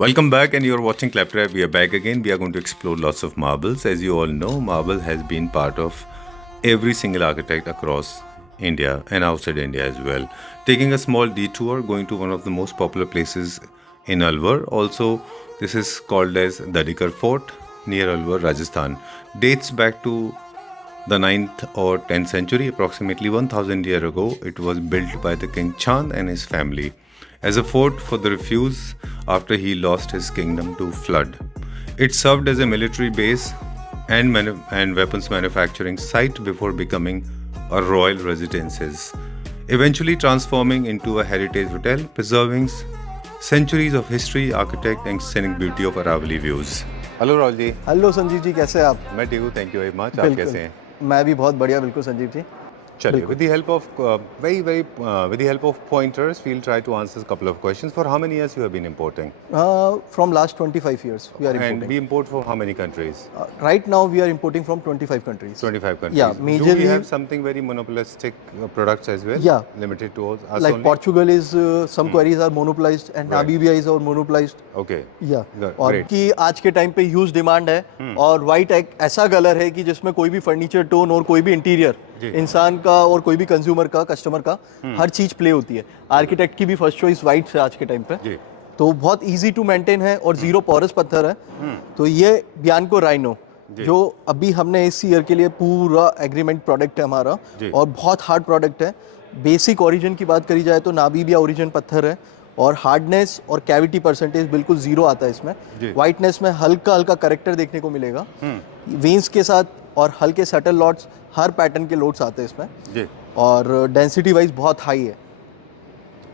Welcome back, and you're watching Claptrap. We are back again. We are going to explore lots of marbles. As you all know, marble has been part of every single architect across India and outside India as well. Taking a small detour, going to one of the most popular places in Alwar. Also, this is called as Dadikar Fort near Alwar, Rajasthan. Dates back to the 9th or 10th century, approximately 1000 years ago. It was built by the King Chand and his family as a fort for the refugees after he lost his kingdom to flood. It served as a military base and weapons manufacturing site before becoming a royal residences, eventually transforming into a heritage hotel, preserving centuries of history, architect and scenic beauty of Aravalli views. Hello Rahul ji. Hello Sanjeev ji, कैसे हैं आप? मैं ठीक हूँ, thank you very much. आप कैसे हैं? मैं भी बहुत बढ़िया, बिल्कुल संजीव जी। चलिए, with the help of with the help of pointers, we'll try to answer a couple of questions. For how many years you have been importing? From last 25 years we are importing. And we import for how many countries? Right now we are importing from 25 countries. 25 countries. Yeah, majorly. Do we have something very monopolistic products as well? Yeah. Limited to us Like only? Portugal is some quarries are monopolized and Right. Namibia is our monopolized. Okay. Yeah. और Great. कि आज के time पे huge demand है और white एक ऐसा colour है कि जिसमें कोई भी फर्नीचर टोन और कोई भी इंटीरियर इंसान का और कोई भी कंज्यूमर का कस्टमर का हर चीज प्ले होती है। आर्किटेक्ट की भी फर्स्ट चॉइस वाइट है आज के टाइम पे। तो बहुत इजी टू मेंटेन है और जीरो पोरस पत्थर है। तो ये बियांको राइनो जो अभी हमने इस ईयर के लिए पूरा एग्रीमेंट प्रोडक्ट है हमारा और बहुत हार्ड प्रोडक्ट है। बेसिक ओरिजिन की बात करी जाए तो नामीबिया ओरिजिन पत्थर है और हार्डनेस और कैविटी परसेंटेज बिल्कुल जीरो आता है इसमें। वाइटनेस में हल्का हल्का करेक्टर देखने को मिलेगा वेन्स के साथ और हल्के सटल लॉट्स, हर पैटर्न के लोड्स आते हैं इसमें और डेंसिटी वाइज बहुत हाई है।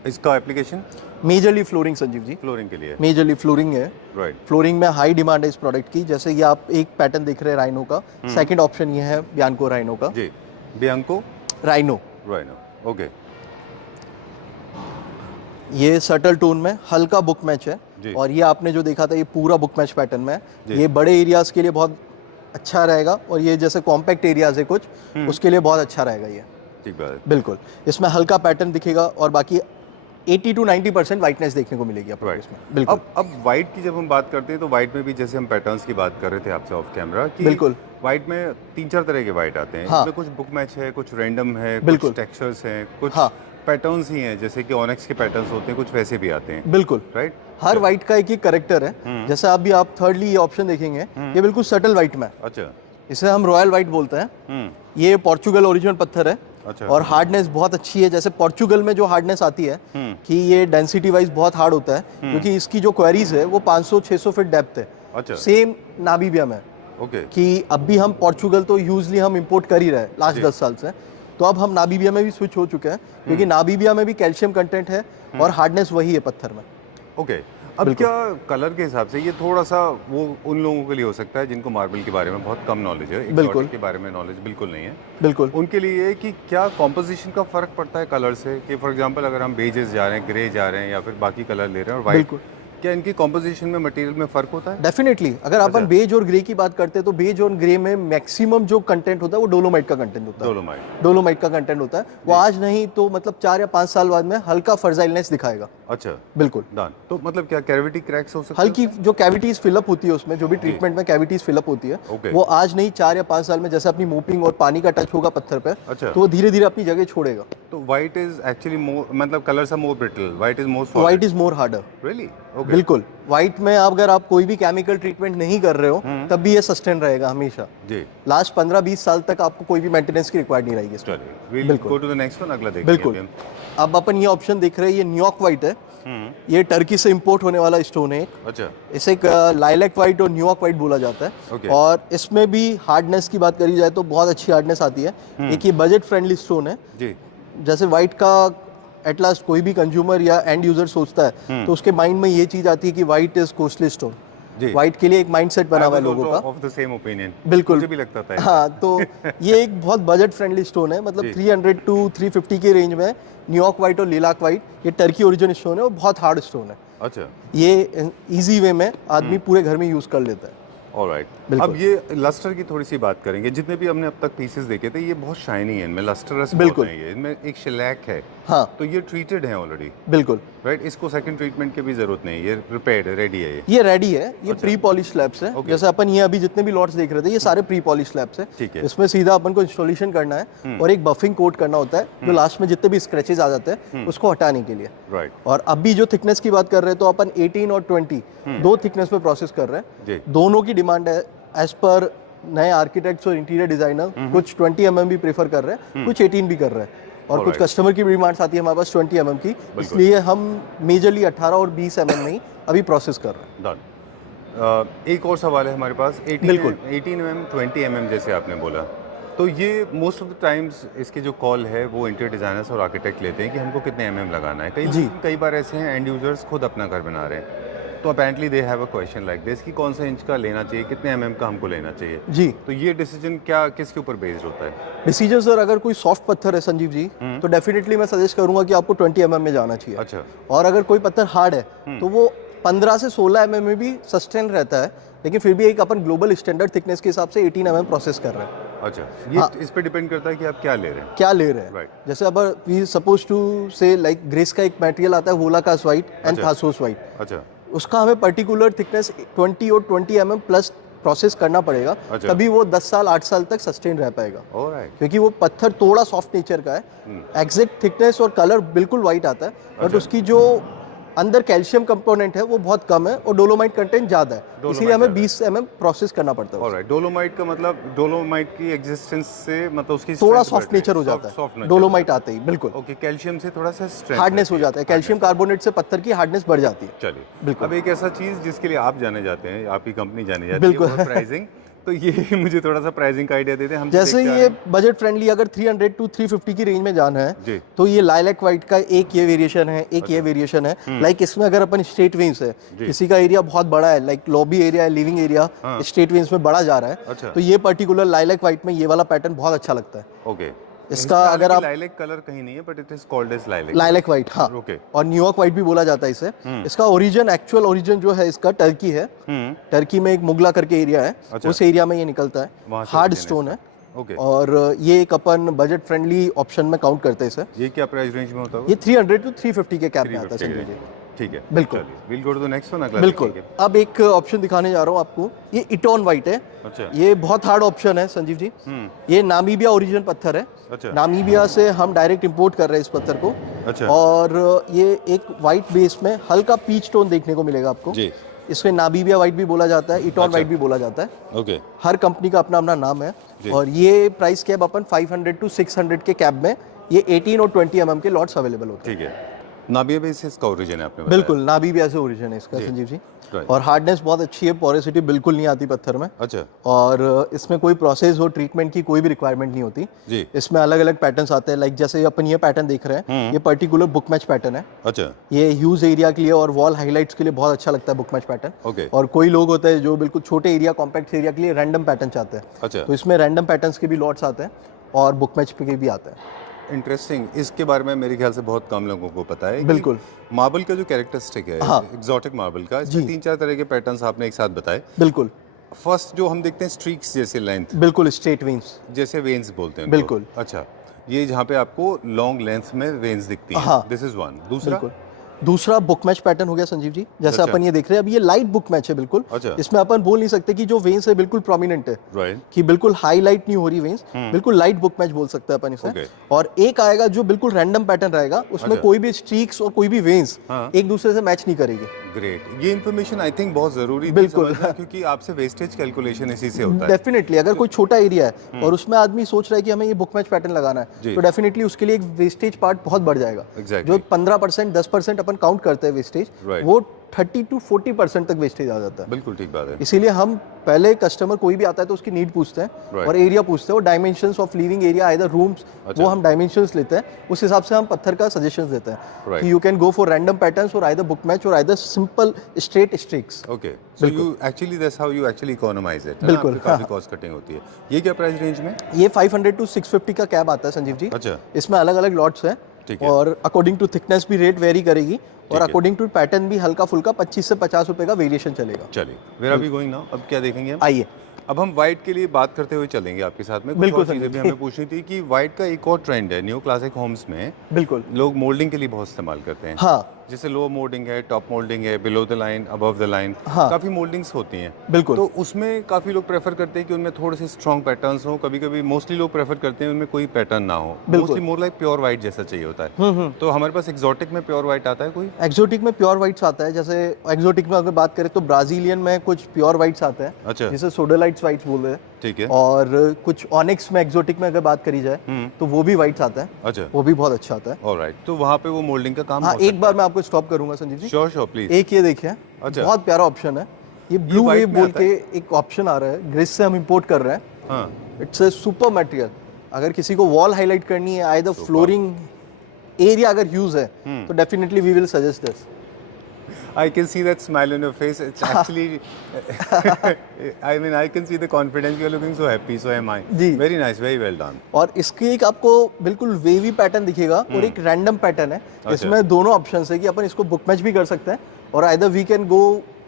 इसका application majorly flooring Sanjeev ji, flooring के लिए मेजरली फ्लोरिंग है। राइट। फ्लोरिंग में हाई डिमांड है इस प्रोडक्ट की। जैसे ये आप एक पैटर्न देख रहे हैं राइनो का, सेकंड ऑप्शन ये है बियांको राइनो का। जी, बियांको राइनो। Rhino, okay. ये सटल टोन में हल्का बुक मैच है और ये आपने जो देखा था ये पूरा बुक मैच पैटर्न में है। ये बड़े एरियाज के लिए बहुत अच्छा रहेगा और ये जैसे कॉम्पैक्ट एरियाज है कुछ उसके लिए बहुत अच्छा रहेगा ये। ठीक बात है। बिल्कुल, इसमें हल्का पैटर्न दिखेगा और बाकी 80 to 90% वाइटनेस देखने को मिलेगी आपको इसमें। बिल्कुल। अब वाइट की जब हम बात करते हैं तो वाइट में भी जैसे हम पैटर्न्स की बात कर रहे थे आपसे ऑफ कैमरा कि बिल्कुल वाइट में 3-4 तरह के वाइट आते हैं। इसमें कुछ बुक मैच है, कुछ रैंडम है, कुछ टेक्सचर्स हैं, कुछ पैटर्न्स ही हैं, जैसे कि ऑनेक्स के पैटर्न्स होते हैं, कुछ वैसे भी आते हैं। बिल्कुल राइट। हर वाइट का एक ही करेक्टर है। जैसे अभी आप थर्डली ये ऑप्शन देखेंगे ये बिल्कुल सटल वाइट में। अच्छा। इसे हम रॉयल वाइट बोलते हैं। ये पोर्चुगल ओरिजिनल पत्थर है। अच्छा। और हार्डनेस बहुत अच्छी है। जैसे पोर्चुगल में जो हार्डनेस आती है कि ये डेंसिटी वाइज बहुत हार्ड होता है क्योंकि इसकी जो क्वेरीज है वो 500-600 फीट डेप्थ है। अच्छा। सेम नामीबिया में ओके। कि अभी हम पोर्चुगल तो यूजली हम इंपोर्ट कर ही रहे हैं लास्ट 10 साल से, तो अब हम नामीबिया में भी स्विच हो चुके हैं क्योंकि नामीबिया में भी कैल्शियम कंटेंट है और हार्डनेस वही है पत्थर में। ओके। अब क्या कलर के हिसाब से ये थोड़ा सा वो उन लोगों के लिए हो सकता है जिनको मार्बल के बारे में बहुत कम नॉलेज है, एक्सोटिक के बारे में नॉलेज बिल्कुल नहीं है। बिल्कुल। उनके लिए कि क्या कॉम्पोजिशन का फर्क पड़ता है कलर से, कि फॉर एग्जांपल अगर हम बेजेस जा रहे हैं, ग्रे जा रहे हैं या फिर बाकी कलर ले रहे हैं और वाइट, क्या इनकी कॉम्पोजिशन में मटेरियल में फर्क होता है? डेफिनेटली। अगर अपन बेज और ग्रे की बात करते हैं तो बेज और ग्रे में मैक्सिमम जो कंटेंट होता है वो डोलोमाइट का कंटेंट होता है। डोलोमाइट का कंटेंट होता है वो आज नहीं तो मतलब 4 या 5 साल बाद में हल्का फर्जाइलनेस दिखाएगा। अच्छा। बिल्कुल। तो मतलब क्या कैविटी क्रैक्स हो सकते हैं? हल्की जो कैविटीज फिलअप होती है उसमें जो भी ट्रीटमेंट में कैविटीज फिलअप होती है वो आज नहीं 4 या 5 साल में जैसे अपनी मोपिंग और पानी का टच होगा पत्थर पे तो वो धीरे धीरे अपनी जगह छोड़ेगा। तो व्हाइट इज एक्चुअली मोर, मतलब colours are more brittle, white is more harder. Really? Okay. बिल्कुल। व्हाइट में अगर आप कोई भी केमिकल ट्रीटमेंट नहीं कर रहे हो तब भी ये सस्टेन रहेगा हमेशा जी। लास्ट 15-20 साल तक आपको कोई भी मेंटेनेंस की रिक्वायर्ड नहीं रहेगी इसमें। बिल्कुल। Go to the next one, अगला देखते हैं। बिल्कुल। अब अपन ये ऑप्शन देख रहे हैं, ये न्यूयॉर्क व्हाइट है। ये टर्की से इंपोर्ट होने वाला स्टोन है। अच्छा। इसे लाइलैक व्हाइट और न्यूयॉर्क व्हाइट बोला जाता है और इसमें भी हार्डनेस की बात करी जाए तो बहुत अच्छी हार्डनेस आती है। एक ये बजट फ्रेंडली स्टोन है जी। जैसे व्हाइट का एट लास्ट कोई भी कंज्यूमर या एंड यूजर सोचता है तो उसके माइंड में ये चीज आती है कि white is costly stone. White के लिए एक माइंडसेट बना हुआ है लोगों का। Of the same opinion. बिल्कुल। मुझे भी लगता था। हाँ, तो ये एक बहुत बजट फ्रेंडली स्टोन है, मतलब 300 to 350 के रेंज में। न्यूयॉर्क व्हाइट और लिलाक व्हाइट ये टर्की ओरिजिन स्टोन है और बहुत हार्ड स्टोन है। अच्छा। ये इजी वे में आदमी पूरे घर में यूज कर लेता है। ऑलराइट। अब ये लस्टर की थोड़ी सी बात करेंगे। जितने भी हमने अब तक पीसेस देखे थे ये बहुत शाइनी है, इनमें लस्टरस बहुत है, ये इनमें एक शेलैक है। हाँ। तो ये ट्रीटेड है ऑलरेडी? बिल्कुल। राइट, इसको सेकंड ट्रीटमेंट की भी जरूरत नहीं, ये रिपेयर्ड रेडी है ये रेडी है, ये प्री पॉलिश स्लैब्स है। Okay. जैसे अपन ये अभी जितने भी लॉट्स देख रहे थे ये सारे प्री पॉलिश स्लैब्स है। ठीक है। इसमें सीधा अपन को इंस्टॉलेशन करना है और एक बफिंग कोट करना होता है जो लास्ट में जितने भी स्क्रैचेस आ जाते हैं उसको हटाने के लिए। राइट, और अभी जो थिकनेस की बात कर रहे हैं तो अपन 18 और 20 दो थिकनेस पे प्रोसेस कर रहे जी। हैं। दोनों की डिमांड है एज पर नए आर्किटेक्ट्स और इंटीरियर डिजाइनर। कुछ 20 mm भी प्रेफर कर रहे हैं, कुछ 18 भी कर रहे हैं, और कुछ कस्टमर की डिमांड्स आती है हमारे पास 20 mm की, इसलिए हम मेजरली 18 और 20 mm में ही अभी प्रोसेस कर रहे हैं। डन। एक और सवाल है हमारे पास, 18 mm 20 mm जैसे आपने बोला, तो ये मोस्ट ऑफ द टाइम्स इसकी जो कॉल है वो इंटीरियर डिजाइनर्स और आर्किटेक्ट लेते हैं कि हमको कितने mm लगाना है। कई बार ऐसे हैं एंड यूजर्स खुद अपना घर बना रहे हैं, तो apparently they have a question like this कि कौन सा इंच का लेना चाहिए, कितने mm का हमको लेना चाहिए। जी, तो ये डिसीजन क्या किसके ऊपर बेस्ड होता है? डिसीजन सर, अगर कोई सॉफ्ट पत्थर है संजीव जी तो डेफिनेटली मैं सजेस्ट करूंगा कि आपको 20 mm में जाना चाहिए। अच्छा, और और अगर कोई पत्थर हार्ड है तो वो 15 से 16 mm में भी सस्टेन रहता है, लेकिन फिर भी एक अपन ग्लोबल स्टैंडर्ड थिकनेस के हिसाब से 18 mm प्रोसेस कर रहे हैं। अच्छा, ये इस पे डिपेंड करता है कि आप क्या ले रहे हैं। क्या ले रहे हैं। Right. जैसे अब वी सपोज टू से लाइक ग्रेस का एक मटेरियल आता है वोलाकास व्हाइट एंड थासोस व्हाइट, अच्छा, उसका हमें पर्टिकुलर थिकनेस 20 और 20 mm प्लस प्रोसेस करना पड़ेगा, अच्छा। तभी वो 10 साल 8 साल तक सस्टेन रह पाएगा। ऑलराइट, क्योंकि वो पत्थर थोड़ा सॉफ्ट नेचर का है, एग्जैक्ट थिकनेस और कलर बिल्कुल वाइट आता है, बट उसकी जो अंदर कैल्शियम कंपोनेंट है वो बहुत कम है और डोलोमाइट कंटेंट ज़्यादा है, इसीलिए हमें 20 mm प्रोसेस करना पड़ता है। ऑलराइट, डोलोमाइट का मतलब डोलोमाइट की एग्जिस्टेंस से मतलब उसकी थोड़ा strength सॉफ्ट बढ़ती नेचर हो Soft- जाता soft है nature डोलोमाइट आते ही, बिल्कुल। ओके, कैल्शियम से थोड़ा सा स्ट्रेंथ हार्डनेस हो जाता है, कैल्शियम कार्बोनेट से पत्थर की हार्डनेस बढ़ जाती है। चलिए, बिल्कुल। अब एक ऐसा चीज जिसके लिए आप जाने जाते हैं, आपकी कंपनी जानी जाती बिल्कुल। है, वो प्राइसिंग, तो ये मुझे थोड़ा सा प्राइसिंग का आइडिया देते हैं हम। जैसे ये बजट फ्रेंडली अगर 300 to 350 की रेंज में जाना है जी, तो ये लाइलैक व्हाइट का एक ये वेरिएशन है, एक ये वेरिएशन है। लाइक इसमें अगर अपन स्ट्रेट वेंस है, किसी का एरिया बहुत बड़ा है, लाइक लॉबी एरिया है, लिविंग एरिया स्ट्रेट वेंस में बड़ा जा रहा है, अच्छा, तो ये पर्टिकुलर लाइलैक व्हाइट में ये वाला पैटर्न बहुत अच्छा लगता है। ओके, इसका अगर आप लाइलैक कलर कहीं नहीं है but it is called as lilac. Lilac white, हाँ, ओके, और न्यूयॉर्क व्हाइट भी बोला जाता है इसे। इसका ओरिजिन, एक्चुअल ओरिजिन जो है इसका टर्की है। टर्की में एक मुगला करके एरिया है, उस एरिया में ये निकलता है, हार्ड स्टोन है। ओके, और ये एक अपन बजट फ्रेंडली ऑप्शन में काउंट करते हैं इसे। ये क्या प्राइस रेंज में होता है? ये 300 to 350 के कैप में आता है संजय जी। ठीक है, बिल्कुल। Will go to the next one, अगला बिल्कुल। देखेंगे। अब एक ऑप्शन दिखाने जा रहा हूँ आपको, ये इटोन व्हाइट है। अच्छा, ये बहुत हार्ड ऑप्शन है संजीव जी। ये नामीबिया ओरिजिन पत्थर है। अच्छा, नामीबिया से हम डायरेक्ट इंपोर्ट कर रहे हैं इस पत्थर को। अच्छा, और ये एक व्हाइट बेस में हल्का पीच टोन देखने को मिलेगा आपको जी, इसमें। नामीबिया व्हाइट भी बोला जाता है, इटोन व्हाइट भी बोला जाता है। ओके, हर कंपनी का अपना अपना नाम है। और ये प्राइस कैप अपन 500 to 600 के कैप में ये 18 और 20 mm के लॉट्स अवेलेबल होते हैं। ठीक है। नाबिया बेस इसका ओरिजिन है आपने बताया? बिल्कुल, नामीबिया से ओरिजिन है इसका संजीव जी। Right. और हार्डनेस बहुत अच्छी है, पोरोसिटी बिल्कुल नहीं आती पत्थर में। अच्छा, और इसमें कोई प्रोसेस और ट्रीटमेंट की कोई भी रिक्वायरमेंट नहीं होती जी, इसमें। अलग अलग पैटर्न्स आते हैं, लाइक जैसे अपन ये पैटर्न देख रहे हैं, ये पर्टिकुलर बुक मैच पैटर्न है। अच्छा, ये ह्यूज एरिया के लिए और वॉल हाइलाइट्स के लिए बहुत अच्छा लगता है बुक मैच पैटर्न। ओके, और कोई लोग होते हैं जो बिल्कुल छोटे एरिया, कॉम्पैक्ट एरिया के लिए रैंडम पैटर्न चाहते हैं, अच्छा, तो इसमें रैंडम पैटर्न्स के भी लॉट्स आते हैं और बुक मैच के भी आते हैं। इंटरेस्टिंग। इसके बारे में मेरे ख्याल से बहुत कम लोगों को पता है। बिल्कुल। मार्बल का जो कैरेक्टरिस्टिक है, हाँ, एग्जॉटिक मार्बल का, इसमें 3-4 तरह के पैटर्न्स आपने एक साथ बताए। बिल्कुल। फर्स्ट जो हम देखते हैं स्ट्रीक्स जैसे लेंथ, बिल्कुल स्ट्रेट वेन्स, जैसे वेन्स बोलते हैं। बिल्कुल। अच्छा, ये जहाँ पे आपको लॉन्ग लेंथ में वेन्स दिखती हैं। हाँ, दिस इज वन। दूसरा, बिल्कुल। दूसरा बुक मैच पैटर्न हो गया संजीव जी, जैसे अच्छा, अपन ये देख रहे हैं। अब ये लाइट बुक मैच है बिल्कुल। अच्छा, इसमें अपन बोल नहीं सकते कि जो वेन्स है बिल्कुल प्रोमिनेंट है, राइट, कि बिल्कुल हाईलाइट नहीं हो रही वेन्स, बिल्कुल लाइट बुक मैच बोल सकते हैं अपन इसे। Okay. और एक आएगा जो बिल्कुल रैंडम पैटर्न रहेगा, उसमें अच्छा, कोई भी स्ट्रीक्स और कोई भी वेन्स हाँ, एक दूसरे से मैच नहीं करेगी। ग्रेट। ये इन्फॉर्मेशन आई थिंक बहुत जरूरी थी बिल्कुल। समझना, क्योंकि आपसे वेस्टेज कैलकुलेशन इसी से होता है। डेफिनेटली, अगर कोई छोटा एरिया है और उसमें आदमी सोच रहा है कि हमें ये बुक मैच पैटर्न लगाना है, जी, तो डेफिनेटली उसके लिए एक वेस्टेज पार्ट बहुत बढ़ जाएगा। Exactly. जो 15% 10% अपन काउंट करते हैं वेस्टेज, Right. वो 30 to 40% तक वेस्टेज आ जाता है। बिल्कुल ठीक बात है। इसीलिए हम पहले कस्टमर कोई भी आता है तो उसकी नीड पूछते हैं Right. और एरिया पूछते हैं और dimensions of living area, either rooms, अच्छा, वो हम डायमेंशंस लेते हैं, उस हिसाब से हम पत्थर का सजेशंस देते हैं Right. कि you can go for random patterns और आइदर बुक मैच और either simple straight streaks. Okay, so you actually that's how you actually economize it. बिल्कुल, आपकी काफी कॉस्ट कटिंग होती है। ये क्या प्राइस रेंज में? ये 500 to 650 का कैब आता है संजीव जी। अच्छा, इसमें अलग अलग लॉट्स हैं ठीक है, और अकॉर्डिंग टू थिकनेस भी रेट वेरी करेगी और है। अकॉर्डिंग टू पैटर्न भी हल्का फुल्का 25 से 50 रुपए का वेरिएशन चलेगा। चलिए, where are we going now? अब क्या देखेंगे हम? आइए, अब हम व्हाइट के लिए बात करते हुए चलेंगे आपके साथ में। कुछ बिल्कुल और चीजें भी हमें पूछनी थी कि व्हाइट का एक और ट्रेंड है न्यू क्लासिक होम्स में, बिल्कुल। लोग मोल्डिंग के लिए बहुत इस्तेमाल करते हैं। हाँ, जैसे लो मोल्डिंग है, टॉप मोल्डिंग है, below the line, above the line, हाँ। काफ़ी मोल्डिंग्स होती हैं। बिल्कुल। तो उसमें काफ़ी लोग प्रेफर करते हैं कि उनमें थोड़े से स्ट्रॉन्ग पैटर्न्स हो, कभी कभी मोस्टली लोग प्रेफर करते हैं उनमें कोई पैटर्न ना हो, बिल्कुल। Mostly more like pure white जैसा चाहिए होता है। तो हमारे पास एक्सोटिक में प्योर वाइट आता है कोई? एक्सोटिक में प्योर वाइट्स आता है, जैसे एक्सोटिक में अगर बात करें तो ब्राजीलियन में कुछ प्योर वाइट्स आते हैं, अच्छा, जिसे सोडोलाइट्स वाइट्स बोल रहे हैं। ठीक है। और कुछ ऑनिक्स में एक्सोटिक में अगर बात करी जाए तो वो भी वाइट्स आता है, अच्छा, वो भी बहुत अच्छा आता है। ऑलराइट। तो वहाँ पे वो मोल्डिंग का काम हाँ, हो एक सकता बार मैं आपको स्टॉप करूंगा Sanjeev ji. Sure sure please. एक ये देखिए, अच्छा। बहुत प्यारा ऑप्शन है ये, ब्लू white वेव में बोल आता के एक ऑप्शन आ रहा है, ग्रीस से हम इंपोर्ट कर रहे हैं। हाँ, इट्स ए सुपर मटेरियल। अगर किसी को वॉल हाईलाइट करनी है, आइदर फ्लोरिंग एरिया अगर यूज है तो definitely we will suggest this. I can see that smile on your face. It's actually, I mean, I can see the confidence. You're looking so happy. So am I. जी। Very nice. Very well done. और इसकी एक आपको बिल्कुल wavy pattern दिखेगा और एक random pattern है। इसमें दोनों ऑप्शन है कि अपन इसको बुक मैच भी कर सकते हैं और either we can go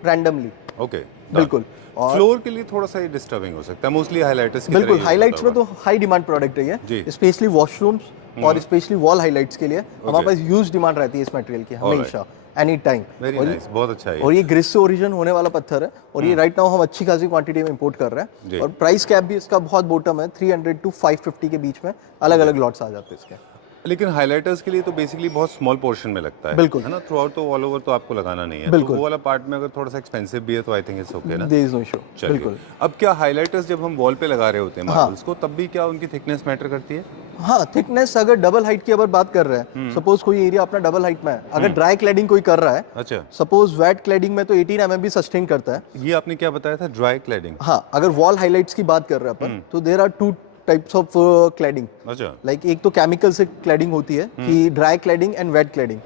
randomly. Okay. बिल्कुल। और फ्लोर के लिए थोड़ा सा डिस्टर्बिंग हो सकता है, मोस्टली हाइलाइटर्स की तरह बिल्कुल use हाइलाइट्स होता में तो हाई डिमांड प्रोडक्ट है जी। ये, स्पेशली वॉशरूम्स और स्पेशली वॉल हाइलाइट्स के लिए हमारे पास ह्यूज डिमांड रहती है इस मटेरियल की हमेशा, एनी टाइम। वेरी नाइस, बहुत अच्छा है। और ये ग्रीस से ओरिजिन होने वाला पत्थर है और ये राइट नाउ हम अच्छी खासी क्वांटिटी में इंपोर्ट कर रहे जी। हैं। और प्राइस कैप भी इसका बहुत बॉटम है, 300 टू 550 के बीच में अलग अलग लॉट्स आ जाते हैं इसके। लेकिन हाइलाइटर्स के लिए तो बेसिकली बहुत स्मॉल पोर्शन में लगता है, बिल्कुल। है ना? थ्रू आउट तो ऑल ओवर तो आपको लगाना नहीं है। बिल्कुल। तो वो वाला पार्ट में अगर थोड़ा सा एक्सपेंसिव भी है तो आई थिंक इट्स ओके ना। There is no issue. चलिए। बिल्कुल। अब क्या हाइलाइटर्स जब हम वॉल पे लगा रहे होते हैं मार्बल्स को, तब भी क्या उनकी थिकनेस मैटर करती है? हाँ, थिकनेस अगर डबल हाइट की अगर बात कर रहे हैं, सपोज कोई एरिया अपना डबल हाइट में है, अगर ड्राई क्लैडिंग कोई कर रहा है, अच्छा, सपोज वेट क्लैडिंग में तो 18 mm भी सस्टेन करता है। ये आपने क्या बताया था, ड्राई क्लैडिंग? हाँ, अगर वॉल हाइलाइट्स की बात कर रहे हैं अपन तो there are two types of cladding. अच्छा, लाइक एक तो केमिकल से क्लैडिंग होती है कि dry cladding and wet cladding.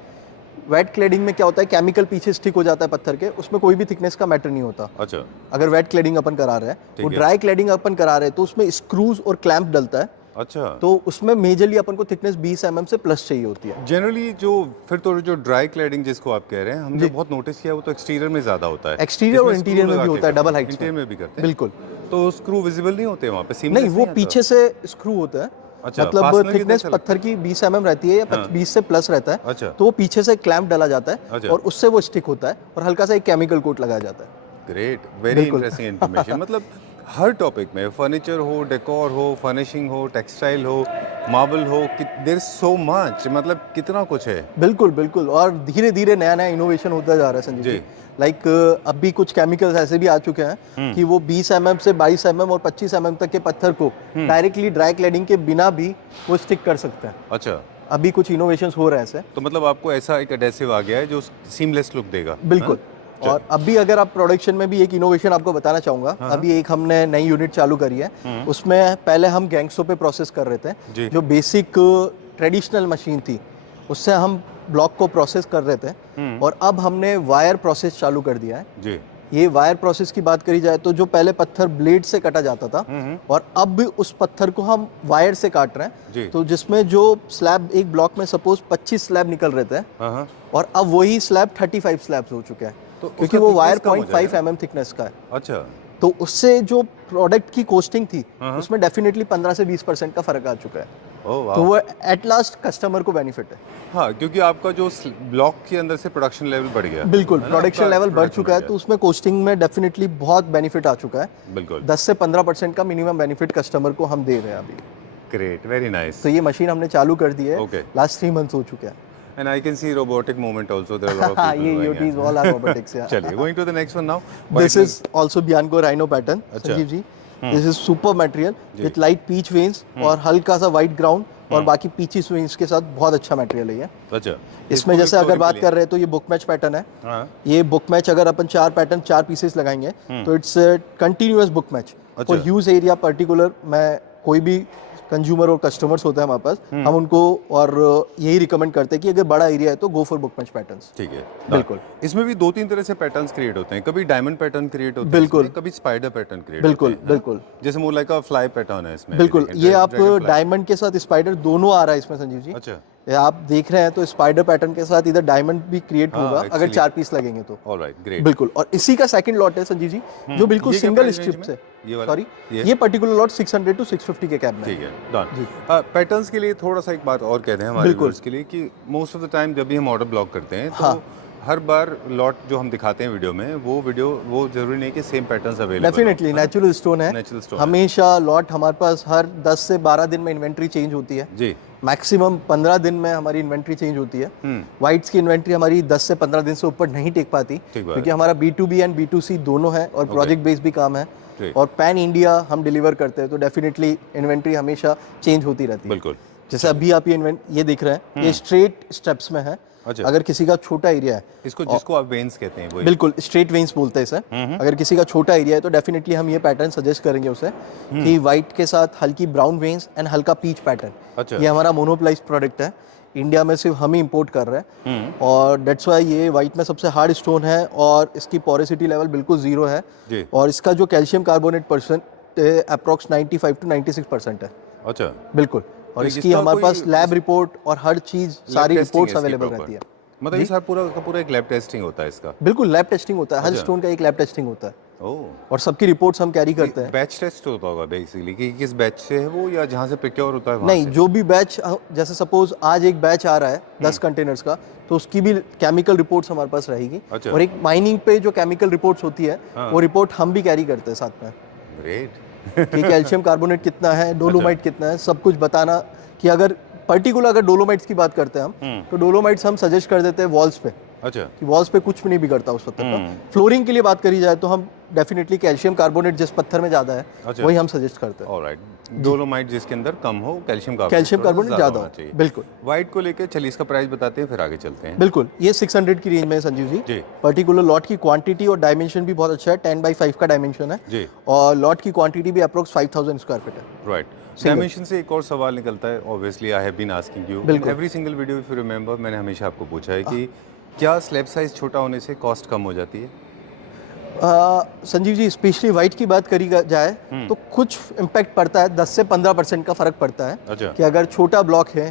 Wet cladding में क्या होता है, केमिकल पीछे स्टिक हो जाता है पत्थर के, उसमें कोई भी थिकनेस का मैटर नहीं होता। अच्छा, अगर वेट क्लैडिंग अपन करा रहे हैं, वो ड्राई क्लैडिंग अपन करा रहे हैं तो उसमें स्क्रूज और क्लैंप डलता है, अच्छा। तो उसमें मेजरली अपन को थिकनेस 20 mm से प्लस चाहिए होती है। जनरली जो फिर तो जो ड्राई क्लैडिंग जिसको आप कह रहे हैं, हमने बहुत नोटिस किया वो तो एक्सटीरियर में ज्यादा होता है। एक्सटीरियर और इसमें इंटीरियर screw में भी लगा होता है, के डबल करते हैं। हाइट्स इंटीरियर में भी करते हैं। बिल्कुल। तो स्क्रू विजिबल नहीं होते वहाँ पे, seamless नहीं, वो आता? पीछे से स्क्रू होता है। अच्छा, मतलब fastener की थिकनेस तरह पत्थर की 20 mm रहती है या 20 से प्लस रहता है, अच्छा। तो वो पीछे से क्लैंप डाला जाता है अच्छा। और उससे वो स्टिक होता है और हल्का सा एक केमिकल कोट लगाया जाता है। Great, very interesting information. मतलब हर टॉपिक में, फर्नीचर हो, डेकोर हो, फर्निशिंग हो, टेक्सटाइल हो, मार्बल हो, देयर इज सो मच, मतलब कितना कुछ है। बिल्कुल बिल्कुल। और धीरे धीरे नया नया इनोवेशन होता जा रहा है संजीव जी। लाइक अभी कुछ केमिकल्स ऐसे भी आ चुके हैं कि वो 20 mm से 22 mm और 25 mm तक के पत्थर को डायरेक्टली ड्राई क्लैडिंग के बिना भी वो स्टिक कर सकते हैं। अच्छा, अभी कुछ इनोवेशंस हो रहे हैं ऐसे। तो मतलब आपको ऐसा एक एडेसिव आ गया है जो सीमलेस लुक देगा। बिल्कुल। और अभी अगर आप प्रोडक्शन में भी एक इनोवेशन आपको बताना चाहूंगा, अभी एक हमने नई यूनिट चालू करी है, उसमें पहले हम गैंगस्टो पे प्रोसेस कर रहे थे, जो बेसिक ट्रेडिशनल मशीन थी उससे हम ब्लॉक को प्रोसेस कर रहे थे, और अब हमने वायर प्रोसेस चालू कर दिया है जी। ये वायर प्रोसेस की बात करी जाए तो जो पहले पत्थर ब्लेड से काटा जाता था और अब भी उस पत्थर को हम वायर से काट रहे हैं, तो जिसमें जो स्लैब एक ब्लॉक में सपोज 25 स्लैब निकल रहे थे और अब वही स्लैब 35 स्लैब्स हो चुके हैं, तो क्योंकि वो वायर 0.5 mm थिकनेस का है। अच्छा, तो उससे जो प्रोडक्ट की कॉस्टिंग थी उसमें डेफिनेटली 15 से 20% का फर्क आ चुका है। ओह वाह। तो वो एट लास्ट कस्टमर को बेनिफिट है। हाँ, क्योंकि आपका जो ब्लॉक के अंदर से प्रोडक्शन लेवल बढ़ गया। बिल्कुल, प्रोडक्शन लेवल बढ़ चुका है, तो उसमें कॉस्टिंग में डेफिनेटली बहुत बेनिफिट आ चुका है। बिल्कुल, 10 से 15% का मिनिमम बेनिफिट कस्टमर को हम दे रहे हैं अभी। Great, very nice. तो ये मशीन हमने चालू कर दी है, Okay. लास्ट 3 मंथ्स हो चुके हैं। And I can see robotic movement also. There are a lot of people ये doing UTs it. all are robotics, yeah. चलिए, going to the next one now. This is also Bianco Rhino pattern, Sanjeev ji. This is super material with light peach veins और हल्का सा white ground और बाकी peachy veins के साथ बहुत अच्छा मटेरियल है ये। अच्छा, इसमें जैसे अगर बात कर रहे हैं तो ये बुक मैच पैटर्न है। हाँ, ये बुक मैच अगर अपन 4 पैटर्न 4 पीसेस लगाएंगे तो it's continuous book match for huge area particular. मैं कोई भी कंज्यूमर और कस्टमर्स होते हैं हमारे पास, हम उनको और यही रिकमेंड करते हैं कि अगर बड़ा एरिया है तो go for book match patterns. ठीक है, बिल्कुल। इसमें भी 2-3 तरह से पैटर्न्स क्रिएट होते हैं, कभी डायमंड पैटर्न क्रिएट होते हैं, बिल्कुल। कभी स्पाइडर पैटर्न क्रिएट बिल्कुल होते हैं, बिल्कुल जैसे मोर लाइक अ फ्लाई पैटर्न है इसमें। बिल्कुल, ये आप डायमंड के साथ स्पाइडर दोनों आ रहा है इसमें संजीव जी। अच्छा, ये आप देख रहे हैं तो स्पाइडर पैटर्न के साथ इधर डायमंड भी क्रिएट हाँ, होगा अगर actually। 4 पीस लगेंगे तो। Alright, great. बिल्कुल, और इसी का सेकंड लॉट है संजीव जी, जो बिल्कुल ये क्या सिंगल price range स्ट्रिप में? से ये वाला सॉरी ये? ये पर्टिकुलर लॉट 600 टू 650 के कैब में है। ठीक है, डन। पैटर्न्स के लिए थोड़ा सा एक बात और कह दें हमारे बिल्कुल। व्यूअर्स के लिए कि मोस्ट ऑफ द टाइम जब भी हम ऑर्डर ब्लॉक करते हैं तो हाँ। हर बार लॉट जो हम दिखाते हैं वीडियो में वो जरूरी नहीं कि same patterns available definitely natural stone है, नेचुरल स्टोन है। हमेशा लॉट हमारे पास हर 10 से 12 दिन में इन्वेंट्री चेंज होती है, जी। मैक्सिमम 15 दिन में हमारी इन्वेंट्री चेंज होती है। वाइट्स की इन्वेंट्री हमारी 10 से 15 दिन से ऊपर नहीं टेक पाती, ठीक बात क्योंकि हमारा B2B एंड B2C दोनों है और प्रोजेक्ट बेस्ड भी काम है ठीक। और पैन इंडिया हम डिलीवर करते हैं, तो डेफिनेटली इन्वेंट्री हमेशा चेंज होती रहती है। बिल्कुल। जैसे अभी आप ये दिख रहे हैं, ये स्ट्रेट स्टेप्स में है। अच्छा। अगर किसी का छोटा एरिया है, इसको जिसको आप वेन्स कहते हैं वही। बिल्कुल स्ट्रेट वेन्स बोलते हैं इसे। अगर किसी का छोटा एरिया है तो डेफिनेटली हम ये पैटर्न सजेस्ट करेंगे उसे कि वाइट के साथ हल्की ब्राउन वेन्स एंड हल्का पीच पैटर्न। अच्छा। ये हमारा मोनोप्लाइज प्रोडक्ट है, इंडिया में सिर्फ हम ही इंपोर्ट कर रहे हैं और डेट्स वाई ये वाइट में सबसे हार्ड स्टोन है और इसकी पोरोसिटी लेवल बिल्कुल जीरो है जी। और इसका जो calcium carbonate percent approx 95 to 96% है। अच्छा। बिल्कुल। और तो इसकी इसका हमारे कोई- पास लैब रिपोर्ट और हर चीज सारी testing रिपोर्ट्स है इसकी अवेलेबल proper? रहती है। मतलब ये सारा पूरा का पूरा एक लैब टेस्टिंग होता है इसका। बिल्कुल लैब टेस्टिंग होता है, हर अच्छा। स्टोन का एक लैब टेस्टिंग होता है ओह। और सबकी रिपोर्ट्स हम कैरी करते हैं। बैच टेस्ट होता होगा बेसिकली कि किस बैच से है वो या जहाँ से प्रोक्योर होता है वहाँ नहीं, से? जो भी बैच, जैसे सपोज आज एक बैच आ रहा है 10 कंटेनर्स का, तो उसकी भी केमिकल रिपोर्ट्स हमारे पास रहेगी। अच्छा। और एक माइनिंग पे जो केमिकल रिपोर्ट्स होती है वो रिपोर्ट हम भी कैरी करते हैं साथ में ग्रेट। कि कैल्शियम कार्बोनेट कितना है, डोलोमाइट कितना है, सब कुछ बताना कि अगर पर्टिकुलर अगर डोलोमाइट्स की बात करते हैं हम तो डोलोमाइट्स हम सजेस्ट कर देते हैं वॉल्स पे अच्छा। कि वॉल्स पे कुछ भी नहीं बिगड़ता उस पत्थर का। फ्लोरिंग के लिए बात करी जाए तो हम डेफिनेटली कैल्शियम कार्बोनेट जिस पत्थर में ज़्यादा है अच्छा। वही हम सजेस्ट करते हैं। ऑलराइट। डोलोमाइट जिसके अंदर कम हो, कैल्शियम कार्बोनेट ज़्यादा हो, चाहिए। बिल्कुल वाइट को लेके चलिए इसका प्राइस बताते हैं फिर आगे चलते हैं। बिल्कुल। ये 600 की रेंज में है संजीव जी। जी। पर्टिकुलर लॉट की क्वांटिटी और डायमेंशन भी बहुत अच्छा है, 10x5 का डायमेंशन है जी। और लॉट की क्वांटिटी भी अप्रोक्स 5000 स्क्वायर फीट है। राइट। डायमेंशन से एक और सवाल निकलता है, obviously I have been asking you in every single video if you remember, मैंने हमेशा आपको पूछा है कि क्या स्लैब साइज छोटा होने से कॉस्ट कम हो जाती है? संजीव जी, स्पेशली वाइट की बात करी जाए तो कुछ इम्पैक्ट पड़ता है, 10 से 15% का फर्क पड़ता है। अच्छा। कि अगर छोटा ब्लॉक है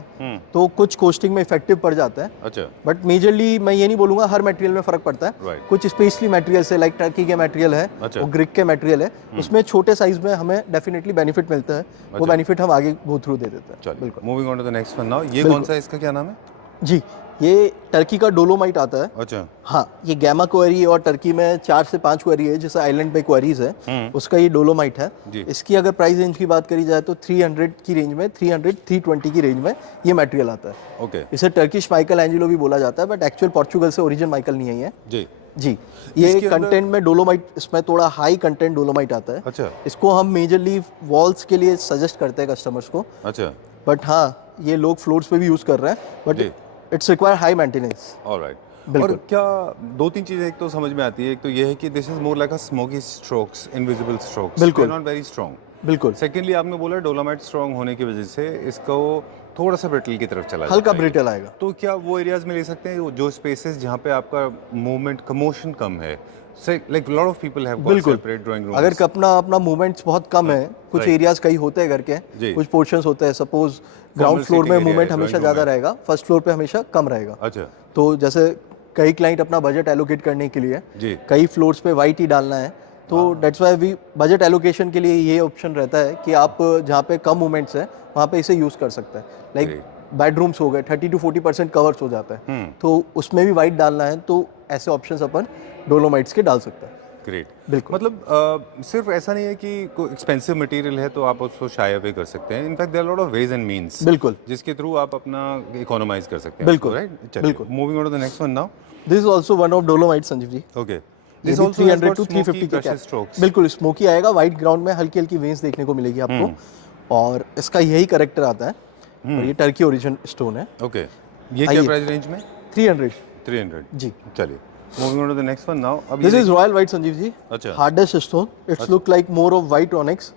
तो कुछ कोस्टिंग में इफेक्टिव पड़ जाता है। अच्छा। बट मेजरली मैं ये नहीं बोलूंगा हर मटेरियल में फर्क पड़ता है। Right. कुछ स्पेशली मटेरियल से लाइक टर्की के मटेरियल है अच्छा। और ग्रिक के मटेरियल है, उसमें छोटे साइज में हमें डेफिनेटली बेनिफिट मिलता है। वो बेनिफिट हम आगे गो थ्रू दे देते हैं। चलिए, बिल्कुल। Moving on to the next one now. ये कौन सा है, इसका क्या नाम है? जी, ये टर्की का डोलोमाइट आता है। अच्छा। हाँ, ये गैमा क्वेरी और टर्की में 4 से 5 क्वेरी है, जैसे आइलैंड पे क्वेरीज है उसका ये डोलोमाइट है। इसकी अगर प्राइस रेंज की बात करी जाए तो 300 की रेंज में, 300-320 की रेंज में ये मटेरियल आता है। ओके। इसे टर्किश माइकल एंजेलो भी बोला जाता है, बट एक्चुअल पोर्चुगल से ओरिजिन माइकल नहीं आई है। जी। जी, ये कंटेंट में डोलोमाइट, इसमें थोड़ा हाई कंटेंट डोलोमाइट आता है। अच्छा। इसको हम मेजरली वॉल्स के लिए सजेस्ट करते हैं कस्टमर्स को, अच्छा। बट हाँ ये लोग फ्लोर्स पे भी यूज कर रहे हैं, but it's require high maintenance. Alright. और क्या दो तीन चीजें एक तो समझ में आती है, एक तो ये है कि this is more like a smoky strokes, invisible strokes, बिल्कुल। Not very strong. बिल्कुल। सेकेंडली आपने बोला डोलोमाइट स्ट्रांग होने की वजह से इसको थोड़ा सा ब्रिटल की तरफ चला हल्का जाता है। ब्रिटल आएगा। तो क्या वो एरियाज में ले सकते हैं जो स्पेसेस जहाँ पे आपका मूवमेंट कमोशन कम है, like lot of people have got separate drawing rooms. अगर अपना मूवमेंट्स बहुत कम है, कुछ एरियाज कई होते हैं घर के, कुछ पोर्शंस होते हैं, सपोज ग्राउंड फ्लोर में मूवमेंट हमेशा ज़्यादा रहेगा, फर्स्ट फ्लोर पे हमेशा कम रहेगा। अच्छा। तो जैसे कई क्लाइंट अपना बजट एलोकेट करने के लिए जी। कई फ्लोर्स पे वाइट ही डालना है, तो that's why we budget allocation के लिए ये ऑप्शन रहता है कि आप जहाँ पे कम मूवमेंट्स है वहाँ पे इसे यूज़ कर सकते हैं। लाइक बेडरूम्स हो गए, 30 to 40% कवर्स हो जाता है, तो उसमें भी वाइट डालना है तो ऐसे ऑप्शंस अपन डोलोमाइट्स के डाल सकते हैं। ग्रेट। बिल्कुल। मतलब सिर्फ ऐसा नहीं है कि कोई एक्सपेंसिव मटेरियल है तो आप उसको शाय अवे कर सकते हैं। In fact there are lot of ways and means बिल्कुल, जिसके थ्रू आप अपना इकोनॉमाइज कर सकते हैं। बिल्कुल, राइट। बिल्कुल। Moving on to the next one now. This is also one of dolomite Sanjeev ji. Okay. This also 300 to 350 के कैप। बिल्कुल स्मोकी आएगा, वाइट ग्राउंड में हल्की हल्की वेन्स देखने को मिलेगी आपको और इसका यही कैरेक्टर आता है और ये टर्की ओरिजिन स्टोन है। ओके। ये क्या प्राइस रेंज में? 300 जी। चलिए, moving on to the next one now. अब this is royal white Sanjeev ji. अच्छा। Hardest stone, it's look like more off white onyx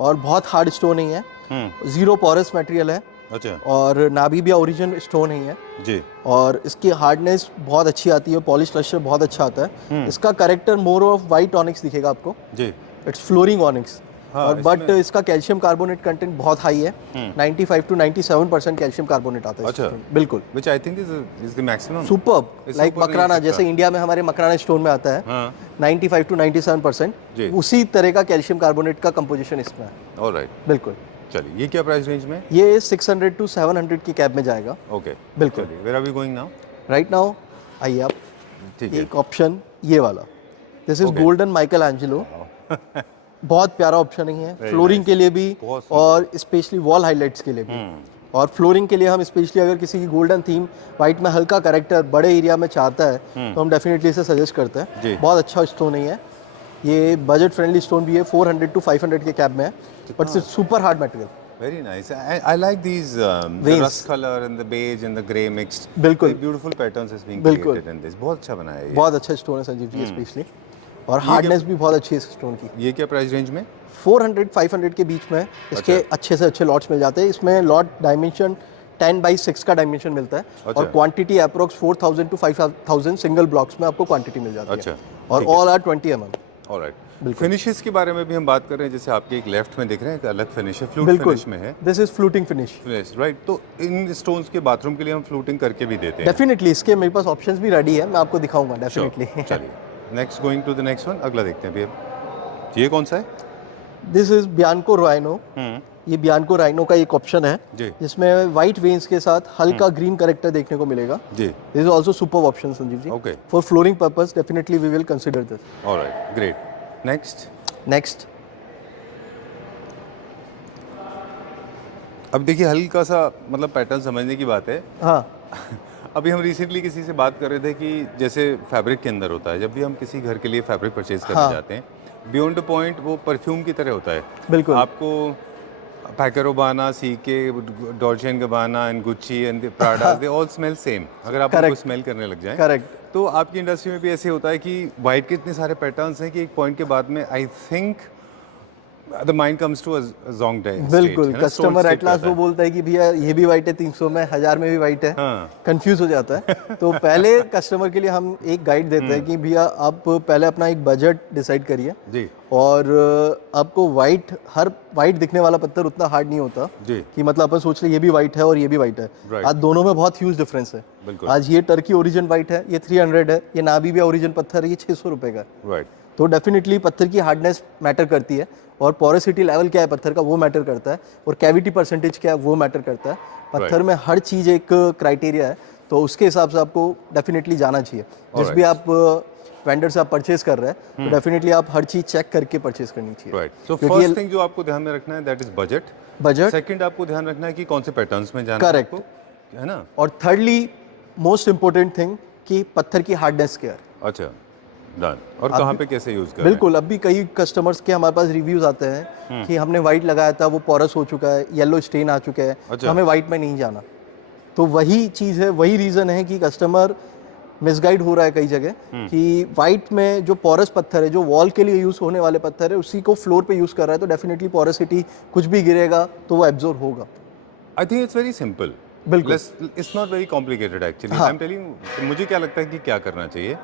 और बहुत हार्ड स्टोन नहीं है, जीरो पोरस मटेरियल है। अच्छा। और नाबीबिया ओरिजिन स्टोन ही है जी। और इसकी हार्डनेस बहुत अच्छी आती है, पॉलिश लस्टर बहुत अच्छा आता है। इसका कैरेक्टर मोर ऑफ व्हाइट ऑनिक्स दिखेगा आपको जी। It's flooring onyx. हाँ, और बट इसका कैल्शियम कार्बोनेट कंटेंट बहुत हाई है, 95 to 97% कैल्शियम कार्बोनेट आता है अच्छा। इसमें, बिल्कुल which I think is the maximum. Superb, इससे लाइक ऊपर नहीं मकराना, हो सकता। जैसे इंडिया में हमारे मकराना स्टोन में आता है हाँ 95 to 97%, जी। उसी तरह का कैल्शियम कार्बोनेट का कंपोजिशन इसमें है, ऑलराइट, बिल्कुल। चलिए ये क्या प्राइस रेंज में? ये 600 to 700 की कैब में जाएगा, ओके बिल्कुल। चलिए, where are we going now? Right now आइए आप, ठीक है। एक ऑप्शन ये वाला, this is Okay. Golden Michelangelo, बहुत प्यारा ऑप्शन है, फ्लोरिंग nice. के लिए भी बहुत सुंदर। और स्पेशली वॉल हाइलाइट्स के लिए भी। और फ्लोरिंग के लिए हम स्पेशली अगर किसी की गोल्डन थीम वाइट में हल्का करेक्टर बड़े एरिया में चाहता है तो हम डेफिनेटली इसे सजेस्ट करते जी। हैं। बहुत अच्छा स्टोन है ये बजट फ्रेंडली स्टोन भी है, 400 to 500 के कैब में है, but it's super hard material. Very nice. I like these the Veins. rust color and the beige and the grey mixed. बिल्कुल। Very beautiful patterns is being बिल्कुल। created in this. बहुत अच्छा बनाया है ये। बहुत अच्छा स्टोन है संजीव जी स्पेशली, और हार्डनेस भी बहुत अच्छी है इस स्टोन की। ये क्या प्राइस रेंज में? 400-500 के बीच में इसके अच्छे से अच्छे लॉट्स मिल जाते हैं। इसमें लॉट डायमेंशन 10x6 का डायमेंशन मिलता है, अच्छा। और quantity approx 4000 to 5000 single blocks में आपको क्वांटिटी मिल जाती है। अच्छा, और ठीक है। All are 20 mm। Alright. Finishes के बारे में भी हम बात कर रहे हैं, जैसे आपके एक लेफ्ट में दिख रहे हैं, एक अलग फिनिश है, फ्लूट बिल्कुल, फिनिश में है। This is fluting finish. Finish right. तो इन स्टोन्स के बाथरूम के लिए हम फ्लूटिंग करके भी देते हैं। डेफिनेटली इसके मेरे पास ऑप्शंस भी रेडी है, मैं आपको दिखाऊंगा डेफिनेटली। Sure, चलिए next going to the next one, अगला देखते हैं अभी अब। ये कौन सा है? This is Bianco Rhino. ये बियानको राइनो का एक ऑप्शन है जी। जिसमें वाइट वेन्स के साथ हल्का ग्रीन करेक्टर देखने को मिलेगा। जी। This is also super option Sanjeev ji. Okay. For flooring purpose definitely we will consider this. Alright, great. Next. Next, अब देखिए हल्का सा मतलब पैटर्न समझने की बात है। हाँ अभी हम रिसेंटली किसी से बात कर रहे थे कि जैसे फैब्रिक के अंदर होता है, जब भी हम किसी घर के लिए फैब्रिक परचेज करने हाँ। जाते हैं, बियॉन्ड द पॉइंट वो परफ्यूम की तरह होता है। बिल्कुल। आपको Paco Rabanne, CK, Dolce and Gabbana and Gucci and Prada, they all smell same. अगर आप उनको Correct. स्मेल करने लग जाएं, करेक्ट। तो आपकी इंडस्ट्री में भी ऐसे होता है कि वाइट के इतने सारे पैटर्न्स हैं कि एक पॉइंट के बाद में I think the mind comes to a जोंग डे। बिल्कुल, कस्टमर एट लास्ट वो बोलता है कि भैया ये भी वाइट है 300 में, 1000 में भी वाइट है, हाँ। कंफ्यूज हो जाता है। तो पहले कस्टमर के लिए हम एक गाइड देते हैं कि भैया आप पहले अपना एक बजट डिसाइड करिए, जी और आपको हर वाइट दिखने वाला पत्थर उतना हार्ड नहीं होता जी कि मतलब अपन सोच ले ये भी वाइट है और ये भी वाइट है। Right. आज दोनों में बहुत ह्यूज डिफरेंस है। बिल्कुल। आज ये टर्की ओरिजिन वाइट है, ये 300 है, ये नाबीबिया ओरिजिन पत्थर है, ये 600 रुपए का है। राइट। तो डेफिनेटली पत्थर की हार्डनेस मैटर करती है, और पोरोसिटी लेवल क्या है पत्थर का वो मैटर करता है, और कैविटी परसेंटेज क्या है वो मैटर करता है। पत्थर में हर चीज़ एक क्राइटेरिया है, तो उसके हिसाब से आपको डेफिनेटली जाना चाहिए। जिस भी आप वेंडर से आप परचेज कर रहे हैं तो डेफिनेटली आप हर चीज़ चेक करके परचेज करनी चाहिए। राइट। सो क्योंकि फर्स्ट थिंग जो आपको ध्यान में रखना है that is budget. Budget, second आपको ध्यान रखना है कि कौन से पैटर्न्स में जाना है Correct. आपको, है ना? और थर्डली मोस्ट इम्पोर्टेंट थिंग कि पत्थर की हार्डनेस क्या है। अच्छा, डन। और कहाँ पे कैसे यूज कर बिल्कुल, अब भी कई कस्टमर्स के हमारे पास रिव्यूज आते हैं कि हमने वाइट लगाया था, वो पोरस हो चुका है, येलो स्टेन आ चुके हैं, अच्छा। तो हमें वाइट में नहीं जाना। तो वही चीज़ है, वही रीज़न है कि कस्टमर मिसगाइड हो रहा है कई जगह कि वाइट में जो पोरस पत्थर है, जो वॉल के लिए यूज़ होने वाले पत्थर है, उसी को फ्लोर पे यूज़ कर रहा है, तो डेफिनेटली पोरसिटी कुछ भी गिरेगा तो वो एब्जॉर्ब होगा। I think it's very simple. बिल्कुल। It's not very complicated actually. I am telling, मुझे क्या लगता है कि क्या करना चाहिए,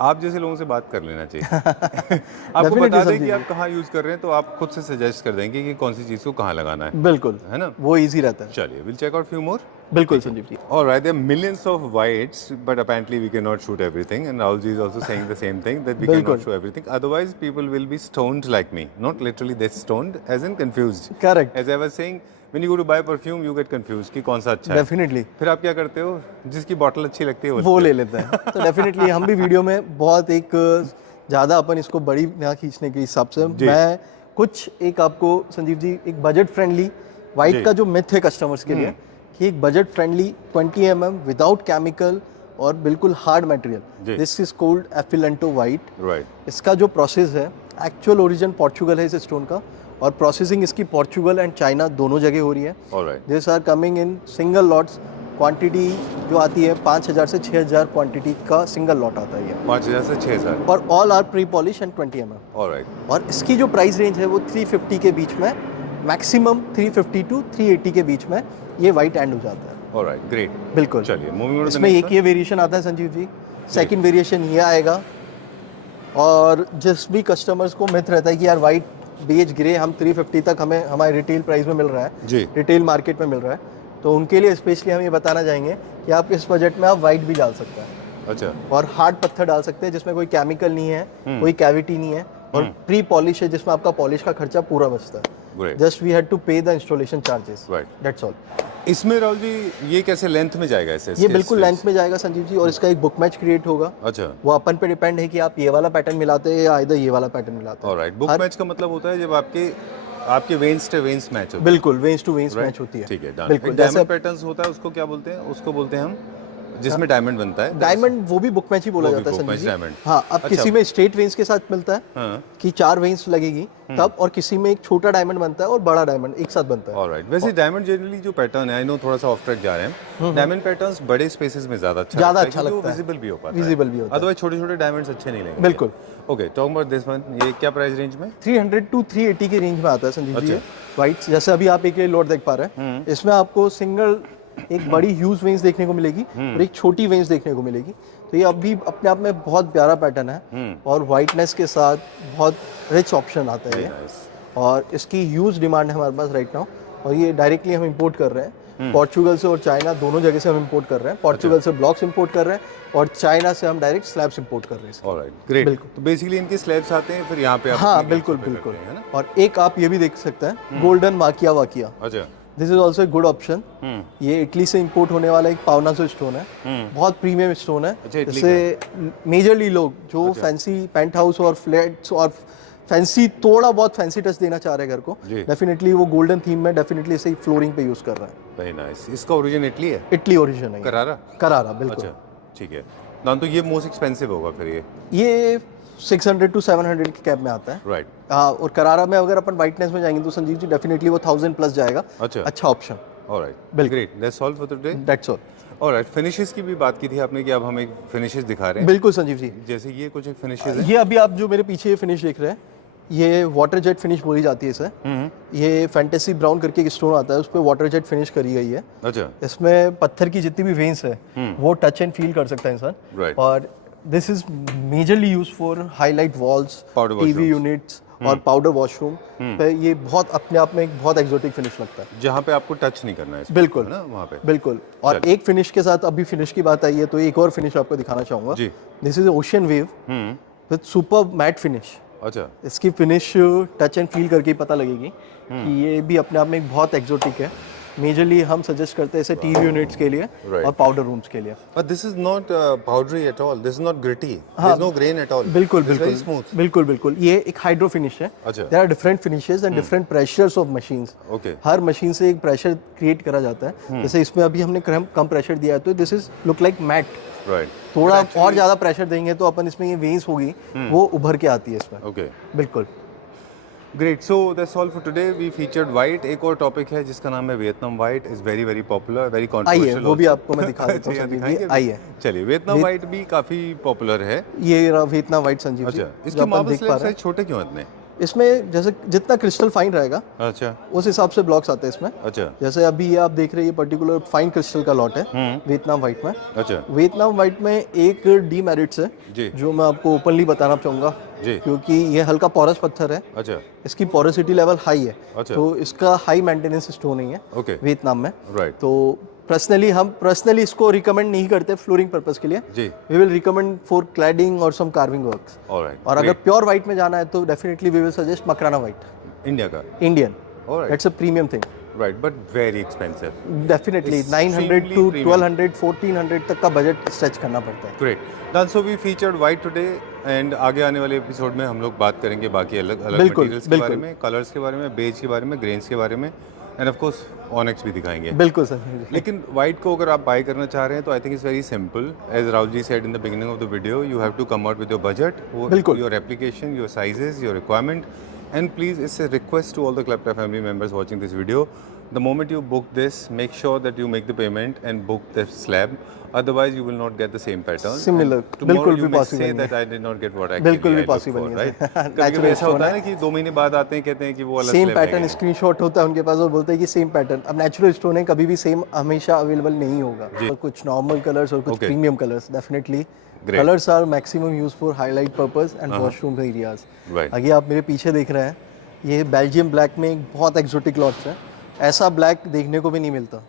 आप जैसे लोगों से बात कर लेना चाहिए। आपको Definitely बता दें कि समझिए। आप कहाँ यूज कर रहे हैं, तो आप खुद से सजेस्ट कर देंगे कि कौन सी चीज़ को कहाँ लगाना है बिल्कुल, ना? वो इजी रहता है। चलिए, will check out few more. बिल्कुल संजीव जी। All right, there are millions of whites, but apparently we cannot shoot everything. And Rahul ji is also saying the same thing, that we Bilkul. cannot show everything. Otherwise, people will be stoned like me. Not literally they stoned, as in confused. Correct. As I was saying, when you go to buy perfume, you get confused कि कौन सा अच्छा है। Definitely फिर आप क्या करते हो? जिसकी बॉटल अच्छी लगती है वो ले लेते हैं। तो डेफिनेटली हम भी वीडियो में बहुत एक ज़्यादा अपन इसको बड़ी ना खींचने के हिसाब से जी। मैं कुछ एक आपको संजीव जी एक बजट फ्रेंडली वाइट जी। का जो मिथ है कस्टमर्स के लिए कि एक budget friendly 20 mm without chemical और बिल्कुल हार्ड जी। Material, this is called Afilento white. Right. इसका जो प्रोसेस है, एक्चुअल ओरिजिन पोर्चुगल है इस स्टोन का, और प्रोसेसिंग इसकी पोर्चुगल एंड चाइना दोनों जगह हो रही है। Alright. This are coming in single lots. Quantity जो आती है 5000 से 6000 क्वांटिटी का सिंगल लॉट आता है ये, 5000 से 6000। और all are pre polish and 20 mm। Alright. और इसकी जो प्राइस रेंज है वो 350 के बीच में, मैक्सिमम 350 to 380 के बीच में ये वाइट एंड हो जाता है। Alright, great. बिल्कुल। चलिए, मूविंग ऑन टू द इसमें एक नेक्स्ट ये वेरिएशन आता है संजीव जी, सेकंड वेरिएशन ये आएगा। और जिस भी कस्टमर्स को मिथ रहता है कि यार वाइट बेज ग्रे हम 350 तक हमें हमारे रिटेल प्राइस में मिल रहा है, जी। रिटेल मार्केट में मिल रहा है, तो उनके लिए स्पेशली हम ये बताना चाहेंगे कि आप इस बजट में आप वाइट भी डाल सकते हैं अच्छा और हार्ड पत्थर डाल सकते हैं जिसमें कोई केमिकल नहीं है, कोई कैविटी नहीं है और प्री पॉलिश है जिसमें आपका पॉलिश का खर्चा पूरा बचता है। Great just we had to pay the installation charges, right. That's all. इसमें राहुल जी ये कैसे लेंथ में जाएगा ऐसे? ये बिल्कुल लेंथ में जाएगा संजीव जी, और इसका एक बुक मैच क्रिएट होगा। अच्छा वो अपन पे डिपेंड है कि आप ये वाला पैटर्न मिलाते हैं या इधर ये वाला पैटर्न मिलाते हैं। ऑलराइट। बुक मैच का मतलब होता है जब आपके वेन्स टू वेन्स मैच होते हैं। बिल्कुल veins to veins Right? Match होती है। ठीक है, बिल्कुल डायमंड जैसे पैटर्न्स होता है, उसको क्या बोलते हैं? उसको बोलते हैं हम जिसमें डायमंड बनता है। डायमंड वो भी बुक मैच ही बोला वो भी जाता है book संजीव match जी। diamond। हाँ, अब अच्छा। किसी में स्ट्रेट वेन्स के साथ मिलता है हाँ कि 4 वेन्स लगेगी तब, और किसी में एक छोटा डायमंड बनता है और बड़ा डायमंड एक साथ बनता है। ऑलराइट। वैसे डायमंड जनरली जो पैटर्न है, आई नो थोड़ा सा ऑफ ट्रैक जा रहे हैं, डायमंड पैटर्न्स बड़े स्पेसेस में ज्यादा अच्छा ज़्यादा लगता है अच्छा क्योंकि वो लगता है। विजिबल भी हो पाता है। विजिबल भी होता है। अदरवाइज छोटे छोटे डायमंड्स अच्छे नहीं लगेंगे। बिल्कुल। Okay, talk about this one. ये क्या प्राइस रेंज में? 300 टू 380 के रेंज में आता है संजीव जी। अच्छा। वाइट जैसे अभी आप एक ये लोड देख पा रहे हैं, इसमें आपको सिंगल एक बड़ी ह्यूज वेन्स देखने को मिलेगी और एक छोटी वेन्स देखने को मिलेगी। तो ये अभी अपने आप में बहुत प्यारा पैटर्न है और वाइटनेस के साथ बहुत रिच ऑप्शन आता है ये, और इसकी ह्यूज डिमांड है हमारे पास राइट नाउ, और ये डायरेक्टली हम इंपोर्ट कर रहे हैं पोर्चुगल से और चाइना दोनों जगह से हम इंपोर्ट कर रहे हैं। पोर्चुगल से ब्लॉक्स इंपोर्ट कर रहे हैं और चाइना से हम डायरेक्ट स्लैब्स इंपोर्ट कर रहे हैं। Alright, great. बिल्कुल। तो बेसिकली इनके स्लैब्स आते हैं फिर यहाँ पे आप हाँ अपने बिल्कुल gates पे बिल्कुल। करते हैं, है ना? और एक आप ये भी देख सकते हैं गोल्डन माकिया वाकिया, अच्छा। This is also a good option. ये इटली से इंपोर्ट होने वाला एक पावनासो स्टोन है, बहुत प्रीमियम स्टोन है। अच्छा, इटली जैसे मेजरली लोग जो फैंसी पेंट हाउस और फ्लैट्स और फैंसी थोड़ा बहुत फैंसी टच देना चाह रहे हैं घर को, जी। डेफिनेटली वो गोल्डन थीम में डेफिनेटली इसे फ्लोरिंग पे यूज कर रहा है। Very nice. इसका ओरिजिन इटली है? इटली ओरिजिन है, करारा? करारा बिल्कुल। अच्छा, ठीक है। नाम तो ये मोस्ट एक्सपेंसिव होगा फिर ये 600 टू 700 के कैप में आता है। राइट। हाँ, और करारा में अगर अपन वाइटनेस में जाएंगे तो संजीव जी डेफिनेटली वो 1000 प्लस जाएगा। अच्छा। अच्छा ऑप्शन। ऑलराइट, बिल्कुल। Great. That's all for today. That's all. Alright, finishes की भी बात की थी आपने कि अब हम एक फिनिशेस दिखा रहे हैं। बिल्कुल संजीव जी। जैसे ये कुछ एक फिनिशेस है। ये अभी आप जो मेरे पीछे ये फिनिश देख रहे हैं, ये वाटर जेट फिनिश बोली जाती है इसे। ये फैंटेसी ब्राउन करके एक स्टोन आता है, उस पर वाटर जेट फिनिश करी गई है। अच्छा। इसमें पत्थर की जितनी भी वेन्स है वो टच एंड फील कर सकता है इंसान। Right. और this is majorly use for highlight walls, Powder TV washrooms. Units और पाउडर वॉशरूम पे। ये बहुत अपने आप में एक बहुत एक्सोटिक फिनिश लगता है। जहाँ पे आपको टच नहीं करना है इसको, बिल्कुल है ना, वहाँ पे। बिल्कुल। और एक फिनिश के साथ अभी फिनिश की बात आई है तो एक और फिनिश आपको दिखाना चाहूंगा। जी। This is ocean wave with super matt finish. अच्छा। इसकी फिनिश टच एंड फील करके ही पता लगेगी कि ये भी अपने आप में एक बहुत एक्सोटिक है। मेजरली हम सजेस्ट करते हैं इसे टीवी यूनिट्स के लिए Right. और पाउडर रूम्स के लिए। But this is not powdery at all. This is not gritty. There's no grain at all. बिल्कुल It's very बिल्कुल smooth. बिल्कुल बिल्कुल। ये एक हाइड्रो फिनिश है। अच्छा। There are different finishes and different pressures of machines. Okay. हर machine से एक प्रेशर क्रिएट करा जाता है। जैसे इसमें अभी हमने कम प्रेशर दिया है तो this is look like mat. Right. थोड़ा और ज्यादा प्रेशर देंगे तो अपन इसमें ये वेन्स होगी वो उभर के आती है इसमें। Okay. बिल्कुल। Great. So that's all for today. We featured white. एक और टॉपिक है जिसका नाम है Vietnam white. Is very very popular, very आइए कंट्रोवर्शियल. वो भी आपको मैं दिखा देता हूँ संजीव जी। दिखाएंगे? आइए, चलिए, वियतनाम व्हाइट भी काफी पॉपुलर है। ये रहा वियतनाम व्हाइट संजीव जी। अच्छा, जो इसके अपन मार्बल देख पा स्लैब रहे हैं। साइज छोटे क्यों इतने? इसमें जैसे जितना क्रिस्टल फाइन रहेगा अच्छा उस हिसाब से ब्लॉक्स आते हैं इसमें। अच्छा जैसे अभी ये आप देख रहे हैं, ये पर्टिकुलर फाइन क्रिस्टल का लॉट है वियतनाम व्हाइट में। अच्छा वियतनाम व्हाइट में एक डीमेरिट्स है जी जो मैं आपको ओपनली बताना चाहूंगा, जी क्योंकि ये हल्का पोरस पत्थर है, अच्छा इसकी पोरोसिटी लेवल हाई है, अच्छा तो इसका हाई मेंटेनेंस स्टोन नहीं है ओके वियतनाम में। राइट तो हम पर्सनली इसको रिकमेंड नहीं करते फ्लोरिंग पर्पस के लिए। जी we will recommend for cladding और सम कार्विंग वर्क्स। ऑलराइट और अगर प्योर व्हाइट में जाना है तो definitely we will suggest Makrana white India का Indian. Alright that's a premium thing. Right but very expensive. Definitely 900 to 1200 1400 तक का बजट स्ट्रेच करना पड़ता है। Great. Done. So we featured white today and आगे आने वाले एपिसोड में हम लोग बात करेंगे बाकी अलग अलग बिल्कुल, मटेरियल्स के बारे बिल्कुल। में, कलर्स के बारे में, बेज के बारे में, ग्रेन्स के बारे में एंड ऑफ कोर्स ऑनेक्स भी दिखाएंगे. बिल्कुल सर। लेकिन व्हाइट को अगर आप बाय करना चाह रहे हैं तो I think it's very simple. As Rahul ji said in the beginning of the video, you have to come out with your budget, बिल्कुल। Your application, your sizes, your requirement. And please, it's a request to all the Klepta family members watching this video. The moment you book this, make sure that you make the payment and book the slab. Otherwise, you will not get the same pattern. Similar. And tomorrow बिल्कुल you भी may possible say नहीं that I did not get what actually बिल्कुल भी I looked possible for, नहीं है। right? कभी Natural ऐसा stone होता है है। ना कि 2 महीने बाद आते हैं कहते हैं कि वो वाला सेम slab पैटर्न रहेगा। स्क्रीनशॉट होता है उनके पास और बोलते हैं कि सेम पैटर्न। अब नेचुरल स्टोन है, कभी भी सेम हमेशा अवेलेबल नहीं होगा। और कुछ नॉर्मल कलर्स और कुछ Okay. Premium colours definitely. Great. Colours are maximum use for highlight purpose and washroom areas. Right. आगे आप मेरे पीछे देख रहे हैं, ये बेल्जियम ब्लैक में एक बहुत एक्सोटिक लॉट्स है, ऐसा ब्लैक देखने को भी नहीं मिलता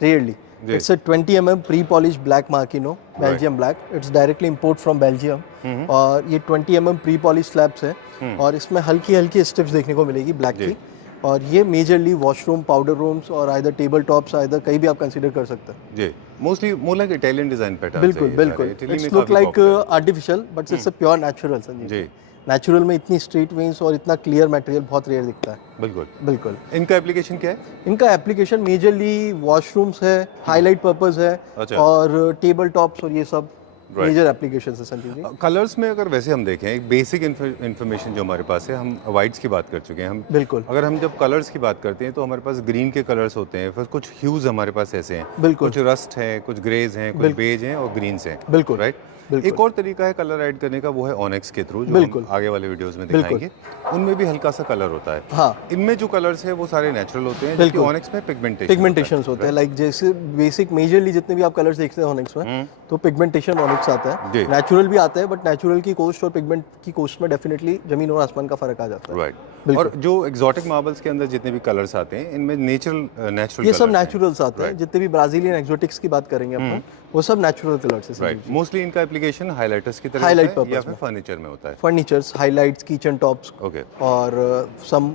रेयरली। जी। It's a 20 pre polish black Marquina Belgium black, it's directly import from Belgium और ये 20 प्री पॉलिश स्लैब्स है और इसमें हल्की हल्की स्ट्रिप्स देखने को मिलेगी ब्लैक जी। की। और ये मेजरली वॉशरूम, पाउडर रूम्स और आइदर टेबल टॉप्स, आइदर कहीं भी आप कंसीडर कर सकते हैं। जी, mostly more like Italian design pattern. बिल्कुल बिल्कुल, it's look like artificial but it's a pure natural Sanjeev ji. Natural में इतनी स्ट्रेट वेन्स और इतना क्लियर मटेरियल बहुत रेयर दिखता है। बिल्कुल। बिल्कुल। इनका एप्लीकेशन क्या है? इनका एप्लीकेशन मेजरली वॉशरूम्स है, हाईलाइट पर्पस है अच्छा। और टेबल टॉप्स और ये सब Right. मेजर एप्लीकेशन है संजीव जी। कलर्स में अगर वैसे हम देखें, एक बेसिक इन्फॉर्मेशन जो हमारे पास है, हम वाइट्स की बात कर चुके हैं। हम बिल्कुल अगर हम जब कलर्स की बात करते हैं तो हमारे पास ग्रीन के कलर्स होते हैं, फिर कुछ ह्यूज हमारे पास ऐसे हैं, बिल्कुल कुछ रस्ट है, कुछ ग्रेज हैं, कुछ बेज हैं और ग्रीन्स हैं। बिल्कुल राइट। बिल्कुल। एक और तरीका है कलर ऐड करने का, वो है ऑनेक्स के थ्रू, जो बिल्कुल। हम आगे वाले वीडियोस में बिल्कुल। दिखाएंगे। उनमें भी हल्का सा कलर होता है। हाँ, इनमें जो कलर्स है वो सारे नेचुरल होते हैं, जबकि बिल्कुल। ऑनेक्स में पिगमेंटेशन पिगमेंटेशंस होते हैं, लाइक जैसे बेसिक मेजरली जितने भी आप कलर्स देखते हैं ऑनिक्स में, तो पिगमेंटेशन ऑनिक्स आता जी। है, नेचुरल भी आता है, बट नेचुरल की कोस्ट और पिगमेंट की कोस्ट में डेफिनेटली जमीन और आसमान का फर्क आ जाता है। राइट। बिल्कुल। और जो एग्जॉटिक मार्बल्स के अंदर जितने भी कलर्स आते हैं, इनमें नेचुरल ये सब नेचुरल्स आते हैं, जितने भी ब्राजीलियन एक्सोटिक्स की बात करेंगे अपन, वो सब नेचुरल कलर्स है। राइट। मोस्टली इनका एप्लीकेशन हाइलाइटर्स की तरह Highlight होता है या purpose फिर फर्नीचर में होता है। Furnitures, highlights, kitchen tops okay, और सम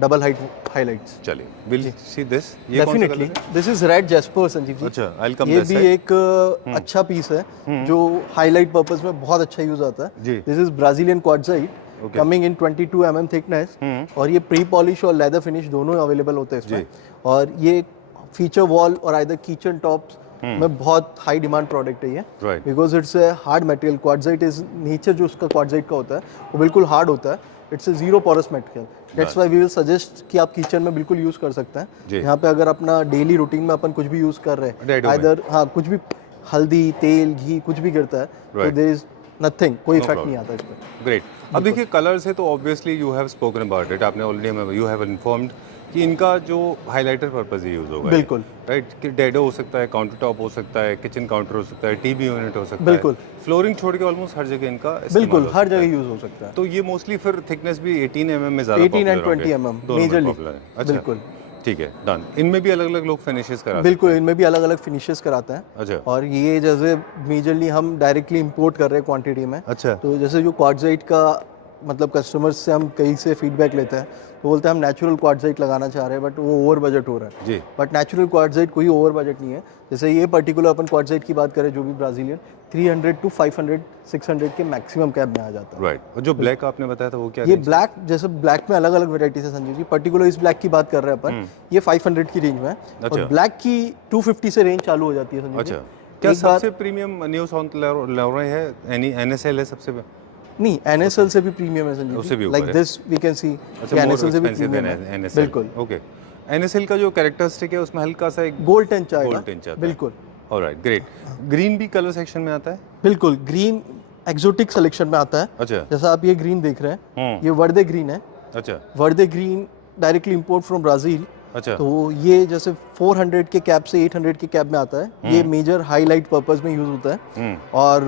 डबल हाइट हाइलाइट्स। चलिए विल सी दिस। ये कौन सा डेफिनेटली कलर है? This is red jasper Sanjeev ji. अच्छा, आई विल कम ये दिस भी साइड। एक अच्छा पीस है जो हाईलाइट पर्पस में बहुत अच्छा यूज आता है। जी। This is Brazilian quartzite Okay. Coming in 22 thickness और ये प्री पॉलिश और लेदर फिनिश दोनों अवेलेबल होते हैं इसमें। और ये फीचर वॉल और आइदर किचन टॉप्स में बहुत हाई डिमांड प्रोडक्ट है ये, Right. Because it's a hard material. Quartzite is nature जो उसका क्वार्टजाइट का होता है वो बिल्कुल हार्ड होता है। It's a zero porous material, that's why we will suggest कि आप किचन में बिल्कुल यूज कर सकते जी। हैं। यहाँ पे अगर अपना डेली रूटीन में अपन कुछ भी यूज कर रहे हैं, Right, आइदर हाँ कुछ भी हल्दी, तेल, घी कुछ भी गिरता है, तो Right. देयर इज नथिंग, कोई No इफेक्ट problem. नहीं आता इसमें। ग्रेट। अब देखिए कलर्स है तो obviously you have spoken about it, आपने ऑलरेडी यू हैव इन्फॉर्म्ड कि इनका जो हाइलाइटर पर्पस ही यूज होगा। बिल्कुल। राइट, कि डेडो हो सकता है, काउंटर टॉप हो सकता है, किचन काउंटर हो सकता है, टीवी यूनिट हो सकता बिल्कुल। है, फ्लोरिंग छोड़ के ऑलमोस्ट हर जगह इनका इस्तेमाल बिल्कुल हो हर सकता है। जगह यूज हो सकता है। तो ये मोस्टली फिर थिकनेस भी 18 mm में ज़्यादा 18 and popular 20 होंगे। mm दोनों में majorly। popular है। अच्छा, बिल्कुल। ठीक है, डन। इनमें भी अलग अलग लोग फिनिशेस करा बिल्कुल, इनमें भी अलग अलग फिनिशेस कराते हैं। अच्छा। और ये जैसे मेजरली हम डायरेक्टली इंपोर्ट कर रहे हैं क्वांटिटी में, अच्छा। तो जैसे जो क्वार्टजाइट का मतलब कस्टमर्स से हम कहीं से फीडबैक लेते हैं तो बोलते हैं हम नेचुरल क्वार्टजाइट लगाना चाह रहे हैं, बट वो ओवर बजट हो रहा है। जी। बट नेचुरल क्वार्टजाइट कोई ओवर बजट नहीं है। जैसे ये पर्टिकुलर अपन क्वार्टजाइट की बात करें, जो भी ब्राजीलियन 300 to 500 600 के मैक्सिमम कैब में आ जाता है। राइट। और जो ब्लैक आपने बताया था वो क्या ये range? ब्लैक, जैसे ब्लैक में अलग अलग वेराइटीज है संजीव जी, पर्टिकुलर इस ब्लैक की बात कर रहे हैं अपन, ये 500 की रेंज में है। अच्छा। और ब्लैक की 250 से रेंज चालू हो जाती है संजीव जी। अच्छा, क्या एक बार- सबसे प्रीमियम न्यू साउंड लॉरेन है? NSL है सबसे नहीं, NSL से भी प्रीमियम है संजीव उससे भी जी। ऊपर लाइक है। दिस वी कैन सी अच्छा, NSL से भी एक्सपेंसिव प्रीमियम देन है। NSL। बिल्कुल। ओके। NSL का जो कैरेक्टरिस्टिक है उसमें हल्का सा एक गोल्ड टच आएगा। गोल्ड टिंच आता है। बिल्कुल ऑलराइट, ग्रेट। ग्रीन भी कलर सेक्शन में आता है? बिल्कुल, ग्रीन एक्सोटिक सिलेक्शन में आता है। अच्छा। जैसा आप ये ग्रीन देख रहे हैं, ये वर्दे ग्रीन है। अच्छा। वर्दे green directly import from Brazil. अच्छा। तो ये जैसे 400 के कैप से 800 के कैप में आता है। ये मेजर हाईलाइट पर्पस में यूज होता है और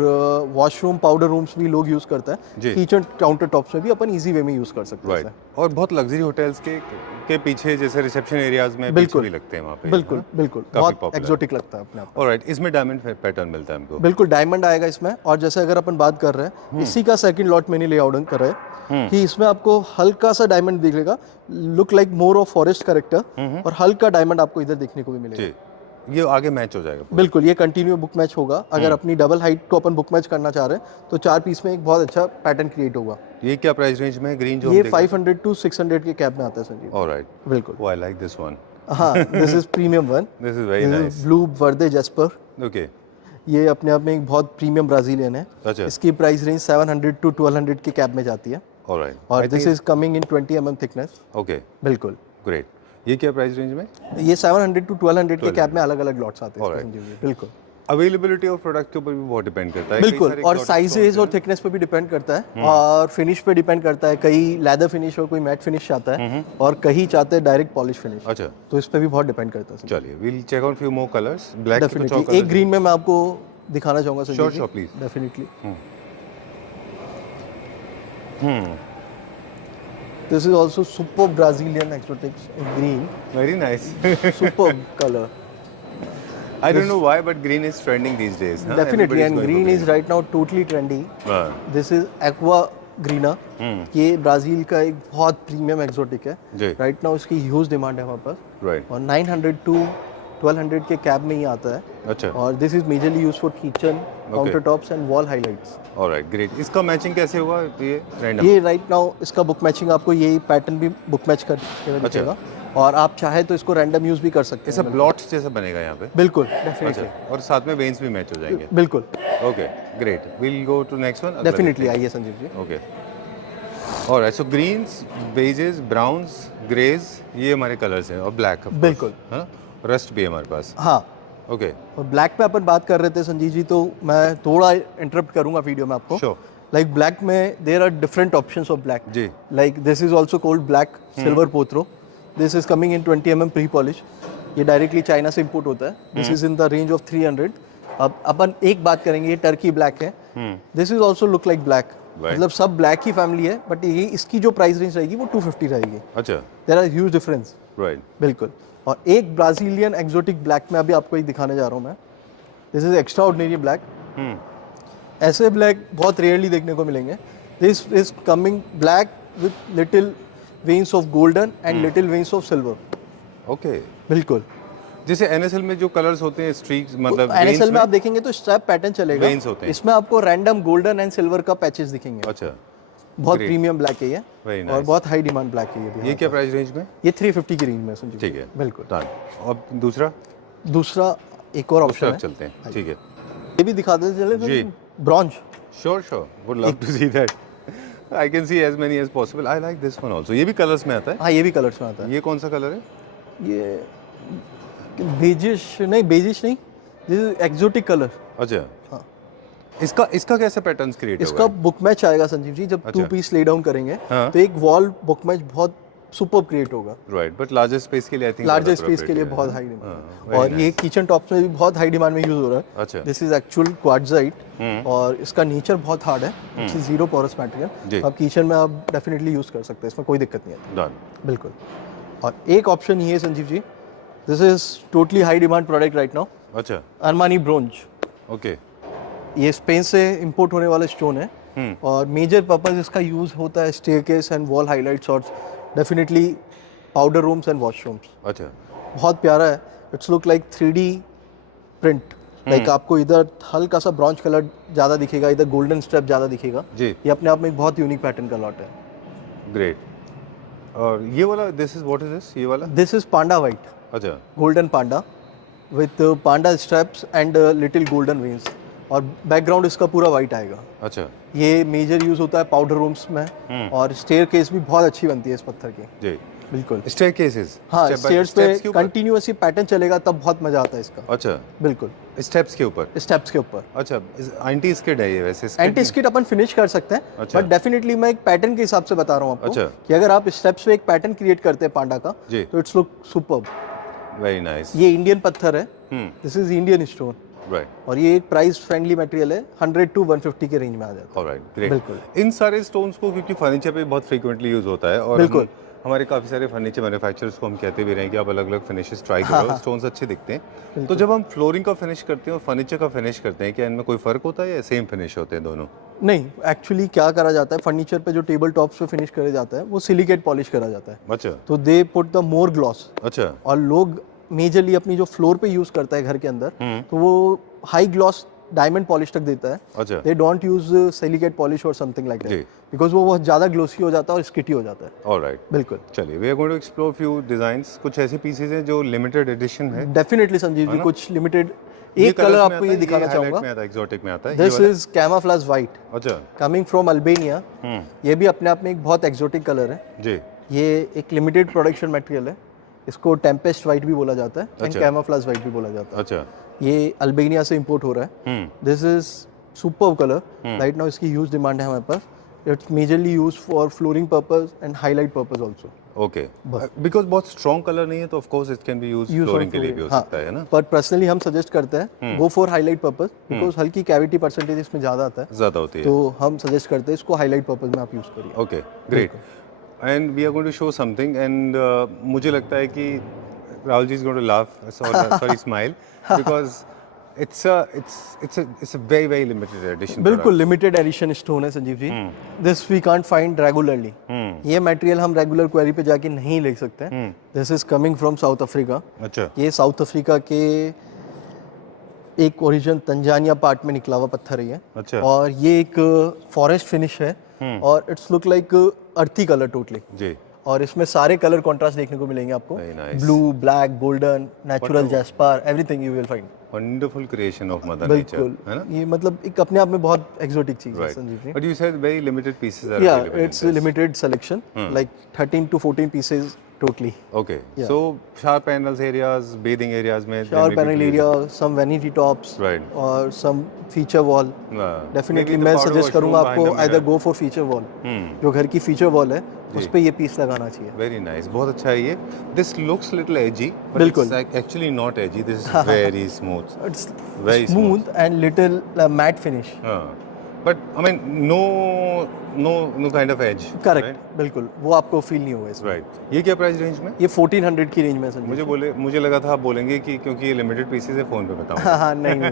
वॉशरूम, पाउडर रूम्स भी लोग यूज करते जी। हैं। किचन काउंटर टॉप्स में भी अपन इजी वे में यूज कर सकते हैं राइट। इसे। और बहुत लग्जरी होटल्स के पीछे जैसे रिसेप्शन एरियाज में बिल्कुल। पीछे भी लगते हैं वहाँ पे। बिल्कुल बिल्कुल, काफी बहुत popular है। एक्सोटिक लगता है अपने आप। ऑलराइट, इसमें डायमंड पैटर्न मिलता है हमको। बिल्कुल डायमंड आएगा इसमें। और जैसे अगर अपन बात कर रहे हैं, इसी का सेकंड लॉट मैंने लेआउट कर रहे हैं कि इसमें आपको हल्का सा डायमंड दिखेगा, look like more of forest character, और हल्का डायमंड आपको इधर देखने को भी मिलेगा। जी, ये आगे मैच हो जाएगा। बिल्कुल, ये कंटिन्यू बुक मैच होगा। अगर अपनी डबल हाइट को अपन बुक मैच करना चाह रहे हैं तो 4 पीस में एक बहुत अच्छा पैटर्न क्रिएट होगा। ये क्या प्राइस रेंज में है ग्रीन जो ये 500 to 600 के कैप में आता है संजीव। ऑलराइट। बिल्कुल। ओह, आई लाइक दिस वन। हाँ, this is premium one. This is very nice. Blue Varde Jasper. Okay. ये अपने आप में एक बहुत प्रीमियम ब्राजीलियन है। अच्छा। इसकी प्राइस रेंज 700 to 1200 के कैप में जाती है। ऑलराइट। और this is coming in 20 mm thickness. Okay, बिल्कुल। ग्रेट। ये क्या प्राइस रेंज में? ये 700 to 1200 के कैप में अलग अलग लॉट्स आते हैं इसके Alright. संजीव जी। बिल्कुल अवेलेबिलिटी ऑफ प्रोडक्ट के ऊपर भी बहुत डिपेंड करता है। कई बिल्कुल। सारे और exotic साइजेस stones और थिकनेस पे भी डिपेंड करता है और फिनिश पे डिपेंड करता है। कई लेदर फिनिश और कोई मैट फिनिश चाहता है और कहीं चाहते हैं डायरेक्ट पॉलिश फिनिश। अच्छा, तो इस पे भी बहुत डिपेंड करता है। चलिए will check out few more colours. Black के कुछ और डेफिनेटली एक ग्रीन में मैं आपको दिखाना चाहूंगा संजीव Sure, जी। sure, please. Definitely. This is also superb Brazilian exotics in green. Very nice. Superb color. I don't know why, but green is trending these days. Huh? Definitely, Everybody's and going for green is right now totally trendy. हाँ, This is Aqua Greener. ये Brazil का एक बहुत premium exotic है. जी. Right now इसकी huge demand है हमारे पास. right. और 900 to 1200 के कैब में ही आता है. अच्छा. और this is majorly use for kitchen, counter tops and wall highlights. Alright, great. इसका मैचिंग कैसे हुआ ये रैंडम? ये राइट नाउ इसका बुक मैचिंग आपको यही पैटर्न भी बुक मैच कर दिखेगा. और आप चाहे तो इसको रैंडम यूज भी कर सकते ऐसा हैं. ब्लॉट्स जैसा बनेगा यहाँ पे? बिल्कुल, अच्छा. डेफिनेटली. और साथ में वेन्स भी मैच हो जाएंगे? बिल्कुल, okay, great. Will go to next one. Definitely. आइए Sanjeev ji. Okay. Alright, so greens, beiges, browns, greys, ये हमारे कलर्स हैं. और ब्लैक. बिल्कुल. हाँ, रस्ट भी है हमारे पास. हाँ. ओके. और ब्लैक पे अपन बात कर रहे थे संजीव जी, तो मैं थोड़ा इंटरप्ट करूंगा वीडियो में आपको. श्योर. लाइक ब्लैक में there are different options of black. जी. Like this is also called black silver Potro. This is coming in 20 mm pre polish. ये डायरेक्टली चाइना से इंपोर्ट होता है. This is in the range of 300. अब अपन एक बात करेंगे, ये टर्की ब्लैक है. This is also look like black. मतलब सब ब्लैक की फैमिली है, बट ये इसकी जो प्राइस रेंज रहेगी वो 250 रहेगी. अच्छा. There are huge difference. Right. बिल्कुल. और एक ब्राजीलियन एक्सोटिक ब्लैक में अभी आपको एक दिखाने जा रहा हूँ मैं. This is extra ordinary black. ऐसे ब्लैक बहुत रेयरली देखने को मिलेंगे. This is coming black with little veins of golden and little veins of silver. Okay. बिल्कुल. जैसे एनएसएल में जो कलर्स होते हैं, स्ट्रीक्स, मतलब एनएसएल में आप देखेंगे तो स्ट्रैप पैटर्न चलेगा. वेन्स होते हैं. इसमें आपको रैंडम गोल्डन एंड सिल्वर का पैचेस दिखेंगे. अच्छा. बहुत प्रीमियम ब्लैक है ये. Very nice. और बहुत हाई डिमांड ब्लैक है ये भी. ये क्या प्राइस रेंज में? ये 350 की रेंज में संजीव. ठीक है. बिल्कुल. डन. अब दूसरा एक और ऑप्शन दूसरा है. चलते हैं. ठीक है. ये भी दिखा देते चले. जी. Bronze. Sure sure. Would love to see that. I can see as many as possible. I like this one also. ये भी कलर्स में आता है? हाँ, ये भी कलर्स में आता है. ये कौन सा कलर है? ये बेजिश नहीं. This is exotic colour. अच्छा. हाँ. इसका कैसे पैटर्न्स क्रिएट होगा? इसका बुक मैच आएगा संजीव जी. जब अच्छा. 2 पीस ले डाउन करेंगे हाँ. तो एक वॉल बुक मैच बहुत सुपर क्रिएट होगा. राइट. बट लार्जर स्पेस के लिए आई थिंक लार्जर स्पेस के लिए बहुत हाई डिमांड. और ये किचन टॉप्स में भी बहुत हाई डिमांड में यूज हो रहा है. अच्छा. This is actual quartzite. और इसका नेचर बहुत हार्ड है. It's zero porous material. आप किचन में आप डेफिनेटली यूज कर सकते हैं. इसमें कोई दिक्कत नहीं है. डन. बिल्कुल. और एक ऑप्शन ये है Sanjeev ji. This is totally high demand product right now. अच्छा. Armani bronze. ओके. ये स्पेन से इंपोर्ट होने वाला स्टोन है. और मेजर पर्पस इसका यूज होता है स्टेयरकेस एंड वॉल हाइलाइट्स और definitely powder rooms and washrooms. अच्छा. बहुत प्यारा है. It's look like 3D print. Like आपको इधर हल्का सा ब्रॉन्ज कलर ज़्यादा दिखेगा, इधर गोल्डन स्ट्रैप ज़्यादा दिखेगा. जी. ये अपने आप में एक बहुत यूनिक पैटर्न का लॉट है. ग्रेट. और ये वाला this is what is this? ये वाला दिस इज पांडा वाइट. अच्छा. Golden Panda with Panda straps and little golden veins. और बैकग्राउंड इसका पूरा वाइट आएगा. अच्छा. ये मेजर यूज होता है पाउडर रूम्स में. और स्टेयर केस भी बहुत अच्छी बनती है इस पत्थर की. जी. बिल्कुल. स्टेयरकेसेस. हाँ, स्टेयर्स पे कंटिन्यूअसली पैटर्न चलेगा तब बहुत मजा आता है इसका. अच्छा. बिल्कुल. स्टेप्स के ऊपर. स्टेप्स के ऊपर. अच्छा. एंटी स्किड है ये वैसे? एंटी स्किड अपन फिनिश कर सकते हैं. अच्छा. बट डेफिनेटली मैं एक पैटर्न के हिसाब से बता रहा हूँ आपको. अच्छा. कि अगर आप स्टेप्स पे एक पैटर्न क्रिएट करते हैं पांडा का जी. तो it's look superb. Very nice. ये इंडियन पत्थर है. This is Indian stone. Right. और ये एक प्राइस फ्रेंडली मटेरियल है. 100 to 150 के रेंज में आ जाता है. ऑलराइट. ग्रेट. बिल्कुल. इन सारे स्टोन्स को क्योंकि फर्नीचर पे बहुत फ्रीक्वेंटली यूज होता है और बिल्कुल. हमारे काफ़ी सारे फर्नीचर मैन्युफैक्चरर्स को हम कहते भी रहे हैं कि आप अलग अलग फिनिशेस ट्राई करो. स्टोन्स अच्छे दिखते हैं. तो जब हम फ्लोरिंग का फिनिश करते हैं और फर्नीचर का फिनिश करते हैं, क्या इनमें कोई फ़र्क होता है या सेम फिनिश होते हैं दोनों? नहीं, एक्चुअली क्या करा जाता है फर्नीचर पे जो टेबल टॉप्स पे फिनिश करा जाता है वो सिलिकेट पॉलिश करा जाता है. अच्छा. तो they put the more gloss. अच्छा. और लोग मेजरली अपनी जो फ्लोर पे यूज करता है घर के अंदर तो वो हाई ग्लॉस डायमंड पॉलिश तक देता है. अच्छा. They don't use silicate polish और समथिंग लाइक दैट बिकॉज वो बहुत ज़्यादा ग्लोसी हो जाता है और स्किटी हो जाता है. ऑलराइट. बिल्कुल. चलिए, we are going to explore few designs. कुछ ऐसे पीसेस हैं जो लिमिटेड एडिशन है. डेफिनेटली संजीव जी. कुछ लिमिटेड एक कलर आपको ये दिखाना चाहूंगा. एक्सोटिक में आता है. This is camouflage white. अच्छा. Coming from Albania. ये भी अपने आप में एक बहुत एक्सोटिक कलर है. जी. ये एक लिमिटेड प्रोडक्शन मटेरियल है. इसको टेम्पेस्ट वाइट भी बोला जाता है एंड कैमोफ्लेज वाइट भी बोला जाता है. अच्छा. ये अल्बेनिया से इंपोर्ट हो रहा है. This is superb colour. Right now इसकी ह्यूज डिमांड है हमारे पास. It's majorly use for flooring purpose and highlight purpose also. Okay. Because बहुत स्ट्रॉन्ग कलर नहीं है तो of course it can be used flooring के लिए भी हो सकता है ना. पर पर्सनली हम सजेस्ट करते हैं go for highlight purpose because हल्की कैविटी परसेंटेज इसमें ज़्यादा आता है. ज़्यादा होती है तो हम सजेस्ट करते हैं इसको हाईलाइट पर्पस में आप यूज करिए. Okay. Great. and we are going to show something and मुझे लगता है कि Rahul ji is going to laugh, sorry smile, because it's a very limited edition बिल्कुल लिमिटेड एडिशन स्टोन है Sanjeev ji. This we can't find regularly. ये material हम regular quarry पे जाके नहीं ले सकते. This is coming from South Africa. अच्छा. ये साउथ अफ्रीका के एक ओरिजिन तंजानिया पार्ट में निकला हुआ पत्थर ही है. अच्छा. और ये एक फॉरेस्ट फिनिश है और इट्स लुक लाइक अर्थी कलर टोटली जी. और इसमें सारे कलर कॉन्ट्रास्ट देखने को मिलेंगे आपको. Very nice. Blue, black, golden, natural jasper, everything you will find. Wonderful creation of mother nature, बिल्कुल है ना? ये मतलब एक अपने आप में बहुत एक्सोटिक चीज है Right. Sanjeev ji. But you said very limited pieces are Yeah, available. it's a limited selection, like 13 to 14 pieces totally. Okay. So shower panels areas, bathing areas में Shower panel area, some vanity tops, Right. और some feature wall. Definitely Maybe the मैं powder suggest करूंगा washroom आपको behind the either mirror. go for feature wall. जो घर की feature wall है उस पे ये पीस लगाना चाहिए. Very nice. बहुत अच्छा है ये. This looks little edgy, but बिल्कुल. it's like actually not edgy. This is very smooth. It's Very smooth and little matte finish. But I mean no kind of edge. Correct right? बिल्कुल वो आपको feel नहीं होगा इसमें. Right. ये क्या price range में? ये 1400 की रेंज में है संजीव. मुझे लगा था आप बोलेंगे कि क्योंकि ये लिमिटेड पीसेस है फोन पे बताऊं. हाँ नहीं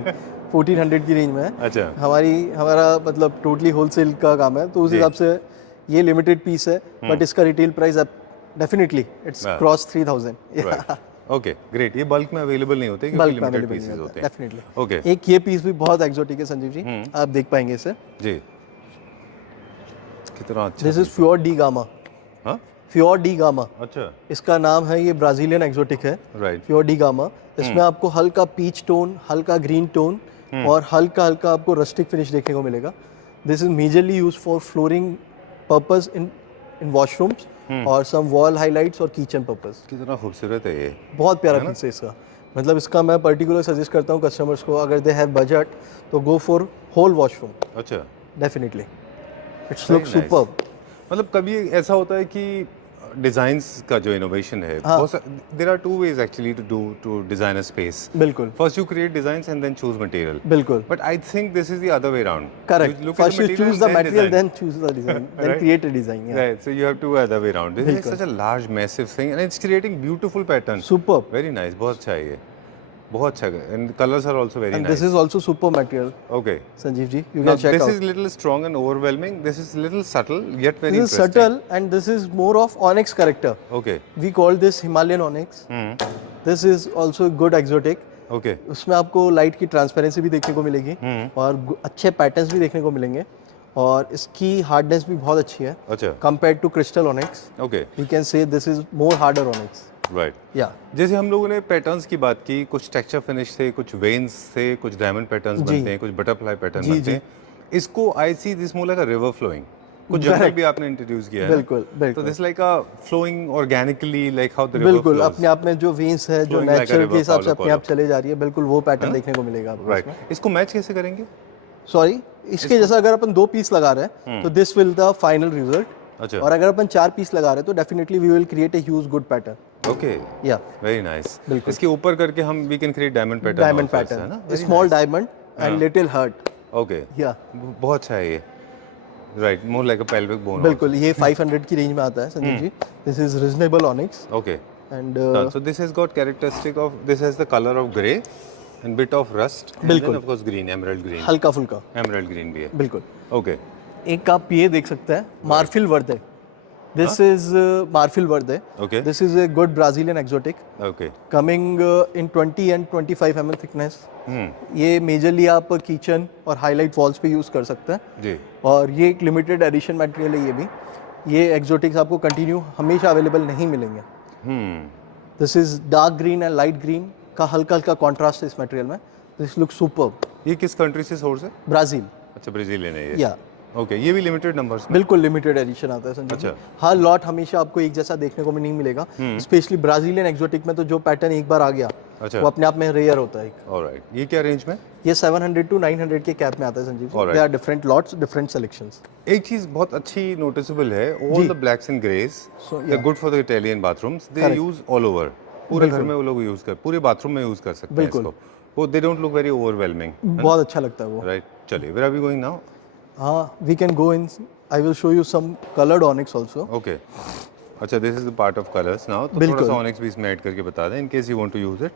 1400 की रेंज में है. अच्छा. हमारा मतलब टोटली होलसेल का काम है तो उस हिसाब से ये लिमिटेड पीस है बट इसका retail price definitely it's cross 3000. Right. Okay, great. ये बल्क में अवेलेबल नहीं होते क्योंकि बल्क में लिमिटेड अवेलेबल पीसेस होते हैं. डेफिनेटली. Okay. एक ये पीस भी बहुत एक्सोटिक है संजीव जी. आप देख पाएंगे इसे. जी. कितना अच्छा. This is Fior di Gamma. हाँ? फ्योर डी गामा अच्छा. इसका नाम है. ये ब्राजीलियन एक्सोटिक है. Right. Fior di Gamma. इसमें आपको हल्का पीच टोन, हल्का ग्रीन टोन और हल्का हल्का आपको रस्टिक फिनिश देखने को मिलेगा. This is majorly use for flooring purpose in washrooms और सम वॉल हाइलाइट्स और किचन पर्पस. कितना खूबसूरत है ये. बहुत प्यारा पीस है इसका. मतलब इसका मैं पर्टिकुलर सजेस्ट करता हूँ कस्टमर्स को अगर दे हैव बजट तो गो फॉर होल वॉशरूम. अच्छा. Definitely it's look superb. मतलब कभी ऐसा होता है कि डिजाइंस का जो इनोवेशन है बहुत there are two ways actually to design a space. बिल्कुल. First you create designs and then choose material. बिल्कुल. But I think this is the other way around. Correct. First you choose the material, then choose the design, then create a design. Yeah. Right. So you have to other way around. This is such a large, massive thing, and it's creating beautiful patterns. Superb. Very nice. बहुत अच्छा है ये. बहुत अच्छा है. And colors are also very And nice. this is also super material. Okay. Sanjeev ji, you Now can check this out. is little strong and overwhelming. This is little subtle yet very This is interesting. subtle and this is more of onyx character. Okay. We call this Himalayan onyx. This is also good exotic. Okay. उसमें आपको light की transparency भी देखने को मिलेगी और अच्छे patterns भी देखने को मिलेंगे और इसकी हार्डनेस भी बहुत अच्छी है. अच्छा. Compared to crystal onyx, Okay. we can say this is more harder onyx. Right. Yeah. जैसे हम लोगों ने पैटर्न्स की बात की, कुछ टेक्सचर फिनिश थे, कुछ वेन्स थे, कुछ डायमंड पैटर्न्स बनते हैं, कुछ बटरफ्लाई पैटर्न बनते हैं. इसको I see this more like a river flowing. कुछ जंगल भी आपने इंट्रोड्यूस किया है. बिल्कुल बिल्कुल. तो this like a flowing organically like how the river बिल्कुल फ्लोज. अपने आप में जो वेन्स है जो Flowing like a nature river, के हिसाब से follow, अपने आप चले जा रही है बिल्कुल वो पैटर्न देखने को मिलेगा आपको. राइट. इसको मैच कैसे करेंगे? सॉरी इसके जैसा अगर अपन 2 पीस लगा रहे हैं तो this will the final result. अच्छा. और अगर अपन 4 पीस लगा रहे हैं तो definitely we will create a huge good pattern. Okay. या वेरी नाइस. बिल्कुल. इसके ऊपर करके हम we can create diamond pattern. Diamond pattern, small diamond and little heart. Okay. या बहुत अच्छा है ये. Right. More like a pelvic bone. बिल्कुल. ये 500 की रेंज में आता है Sanjeev ji. This is reasonable onyx okay. And So this has got characteristic of this has the color of grey and bit of rust and बिल्कुल. then of course green, emerald green. हल्का फुल्का. Emerald green भी है. बिल्कुल. Okay. एक आप ये देख सकते हैं मार्फिल वर्दे. This is मार्फिल Varde. Okay. This is a good Brazilian exotic Okay. coming in 20 and 25 mm thickness. ये मेजरली आप किचन और हाईलाइट वॉल्स पे यूज कर सकते हैं. जी. और ये एक लिमिटेड एडिशन मटेरियल है ये भी. ये एक्सोटिक्स आपको कंटिन्यू हमेशा अवेलेबल नहीं मिलेंगे. This is dark green and light green का हल्का हल्का कॉन्ट्रास्ट है इस मटेरियल में. This look superb. ये किस कंट्री से सोर्स है? ब्राजील. अच्छा ब्राजीलियन है ये. या ओके. ये भी लिमिटेड नंबर्स में. बिल्कुल लिमिटेड एडिशन आता है संजीव. अच्छा. हर लॉट हमेशा आपको एक जैसा देखने को नहीं मिलेगा. स्पेशली ब्राजीलियन एक्सोटिक में तो जो पैटर्न एक बार आ गया अच्छा. वो अपने आप में रेयर होता है. ऑलराइट. ये क्या रेंज में? ये 700 टू 900 के कैप में आता है Sanjeev. Alright. They are different lots different selections. एक चीज बहुत अच्छी नोटिसेबल है. All the blacks and greys they are good for the Italian bathrooms. They use all over. पूरे घर में वो लोग यूज कर पूरे बाथरूम में यूज कर सकते हैं इसको. वो they don't look very overwhelming. बहुत अच्छा लगता है वो. राइट. चलिए where are we going now? हाँ we can go in I will show you some coloured onyx also. Okay, अच्छा this is the part of colours now, तो थोड़ा बिल्कुल। सा ऑनिक्स भी इसमें ऐड करके बता दें in case you want to use it.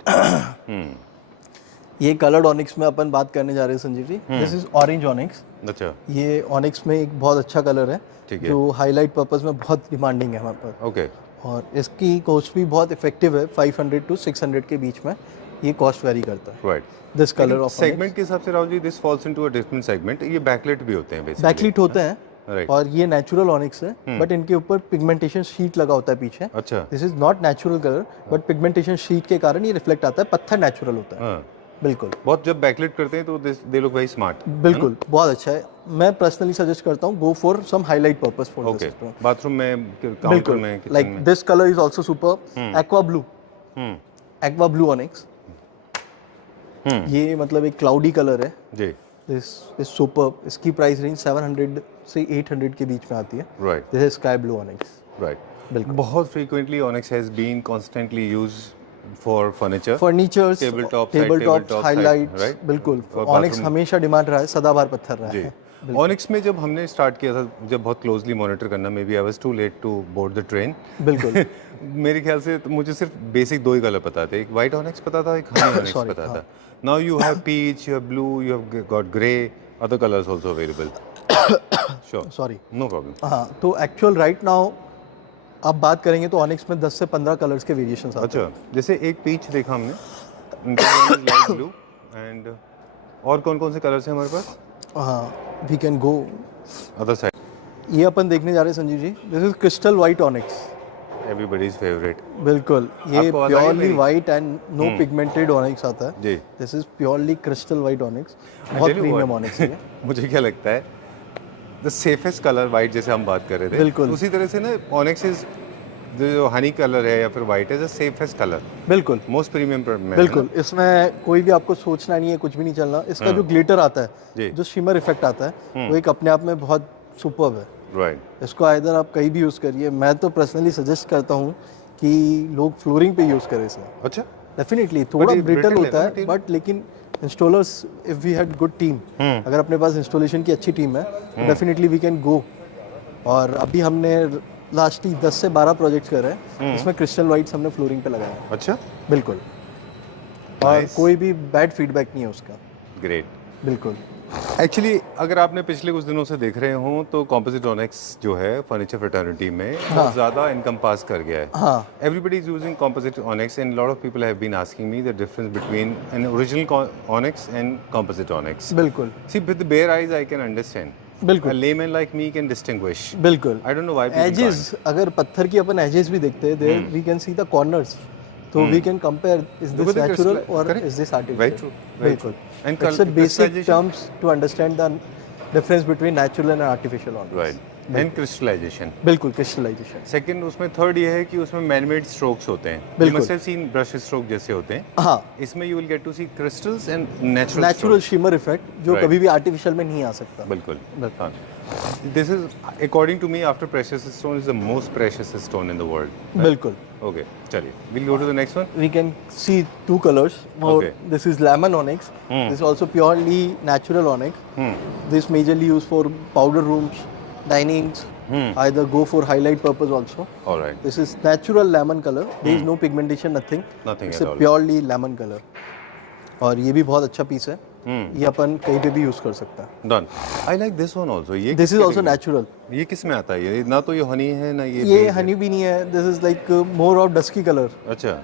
ये कलर्ड ऑनिक्स में अपन बात करने जा रहे हैं संजीव जी। This is orange onyx. अच्छा, ये ऑनिक्स में एक बहुत अच्छा कलर है, ठीक है। जो हाईलाइट पर्पस में बहुत डिमांडिंग है हमारे पास। ओके, और इसकी कॉस्ट भी बहुत इफेक्टिव है, 500 टू 600 के बीच में ये कॉस्ट वेरी करता है। Right. This colour of segment के हिसाब से Rahul ji, this falls into a different segment. ये बैकलाइट भी होते हैं बेसिकली। बैकलिट होते हैं राइट। और ये नेचुरल ऑनिक्स है, बट इनके ऊपर पिगमेंटेशन शीट लगा होता है पीछे। अच्छा, this is not natural colour, but pigmentation sheet के कारण ये रिफ्लेक्ट आता है। पत्थर नेचुरल होता है। हाँ, बिल्कुल बहुत जब बैकलाइट करते हैं तो दे लुक वेरी स्मार्ट। बिल्कुल, बहुत अच्छा है। मैं पर्सनली सजेस्ट करता हूँ go for some highlight purpose for okay, this. Bathroom में, काउंटर बिल्कुल, में, किचन लाइक में। This colour is also super. Aqua blue, aqua blue onyx. ये मतलब एक क्लाउडी कलर है। जी, दिस इज सुपर। इसकी प्राइस रेंज 700 से 800 के बीच में आती है। Right, this is sky blue onyx. Right. बिल्कुल। बहुत frequently onyx has been constantly used for furniture, furnitures, table top, highlights, right. बिल्कुल। और ऑनिक्स bathroom- हमेशा डिमांड रहा है, सदाबहार पत्थर रहा जी। है। ऑनिक्स में जब हमने स्टार्ट किया था, जब बहुत क्लोजली मॉनिटर करना, maybe I was too late to board the train. बिल्कुल। मेरे ख्याल से तो मुझे सिर्फ बेसिक दो ही कलर पता थे, एक वाइट ऑनिक्स पता था, एक हनी ऑनिक्स Sorry, पता था। Now you have peach, you have blue, you have got grey, other colours also available. Sure, sorry. No problem. हाँ, तो एक्चुअल राइट नाउ आप बात करेंगे तो ऑनिक्स में 10 से 15 कलर्स के वेरिएशंस आते हैं। अच्छा, जैसे एक पीच देखा हमने, लाइट ब्लू, एंड और कौन कौन से कलर्स हैं हमारे पास हाँ, we can go. Other side? ये अपन देखने जा रहे हैं संजीव जी। This is crystal white onyx. Everybody's favourite. बिल्कुल, ये आपको आवाज़ आ रही है प्योरली मेरी? White and no pigmented onyx आता है। जी। This is purely crystal white onyx. बहुत tell you premium what, onyx है। मुझे क्या लगता है, द सेफेस्ट कलर वाइट, जैसे हम बात कर रहे थे, बिल्कुल। उसी तरह से ना ऑनिक्स इज, जो हनी कलर है या फिर वाइट है, द सेफेस्ट कलर, बिल्कुल मोस्ट प्रीमियम में। बिल्कुल, इसमें कोई भी आपको सोचना नहीं है, कुछ भी नहीं चलना। इसका जो ग्लिटर आता जी। है, जो शिमर इफेक्ट आता है, वो एक अपने आप में बहुत सुपर्ब है। राइट। इसको आइदर आप कहीं भी यूज़ करिए। मैं तो पर्सनली सजेस्ट करता हूँ कि लोग फ्लोरिंग पे यूज़ करें इसे। अच्छा, डेफिनेटली थोड़ा ये ब्रिटल brittle है होता ना है, material? बट लेकिन installers, if we had good team, अगर अपने पास इंस्टॉलेशन की अच्छी टीम है, तो डेफिनेटली वी कैन गो। और अभी हमने लास्टली 10 से 12 प्रोजेक्ट्स कर रहे हैं, इसमें क्रिस्टल वाइट्स हमने फ्लोरिंग पे लगाया है। अच्छा, बिल्कुल। और Nice. कोई भी बैड फीडबैक नहीं है उसका। ग्रेट। बिल्कुल। एक्चुअली अगर आपने पिछले कुछ दिनों से देख रहे हो तो कॉम्पोजिट ऑनिक्स जो है फर्नीचर फ्रेटर्निटी में बहुत ज़्यादा इनकम्पास कर गया है। हाँ, Everybody is using composite onyx, and a lot of people have been asking me the difference between an original onyx and composite onyx. बिल्कुल See, with the bare eyes, I can understand. A बिल्कुल layman like me can distinguish. बिल्कुल। I don't know why people edges, अगर पत्थर की अपन edges भी देखते हैं, there we can see the corners, तो we can compare is this Because it is natural crystal- और correct. Is this Very artificial. true, very बिल्कुल। true. And it's a basic crystallization? Terms to understand the difference between natural and artificial onyx. Right. And crystallization. बिल्कुल, crystallization. Second, उसमें third ये है कि उसमें manmade strokes होते हैं। You बिल्कुल। must have seen brush stroke जैसे होते हैं। हाँ, इसमें you will get to see crystals and natural natural shimmer effect जो Right. कभी भी आर्टिफिशियल में नहीं आ सकता। बिल्कुल। बिल्कुल। हाँ। This is, according to me, after precious stone, is the most precious stone in the world. बिल्कुल। Okay, चलिए, we'll go to the next one. We can see two colors. Okay. This is lemon onyx. This is also purely natural onyx. This majorly used for powder rooms, dinings. Either go for highlight purpose also. All right. This is natural lemon color. There is no pigmentation, nothing. Nothing It's at a all. purely lemon color. और ये भी बहुत अच्छा piece है। ये अपन कहीं पे भी यूज कर सकता है। Done. I like this one also. ये दिस इज किस ऑल्सो category? नेचुरल। ये किस में आता है? ये ना तो ये हनी है ना ये ये beige है। हनी भी नहीं है। This is like more of dusky colour. अच्छा,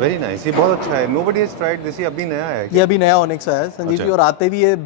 वेरी नाइस। ये बहुत अच्छा है। Nobody has tried this. ये अभी नया है। ये अभी नया ऑनिक्स आया है संजीव अच्छा। जी, और आते भी ये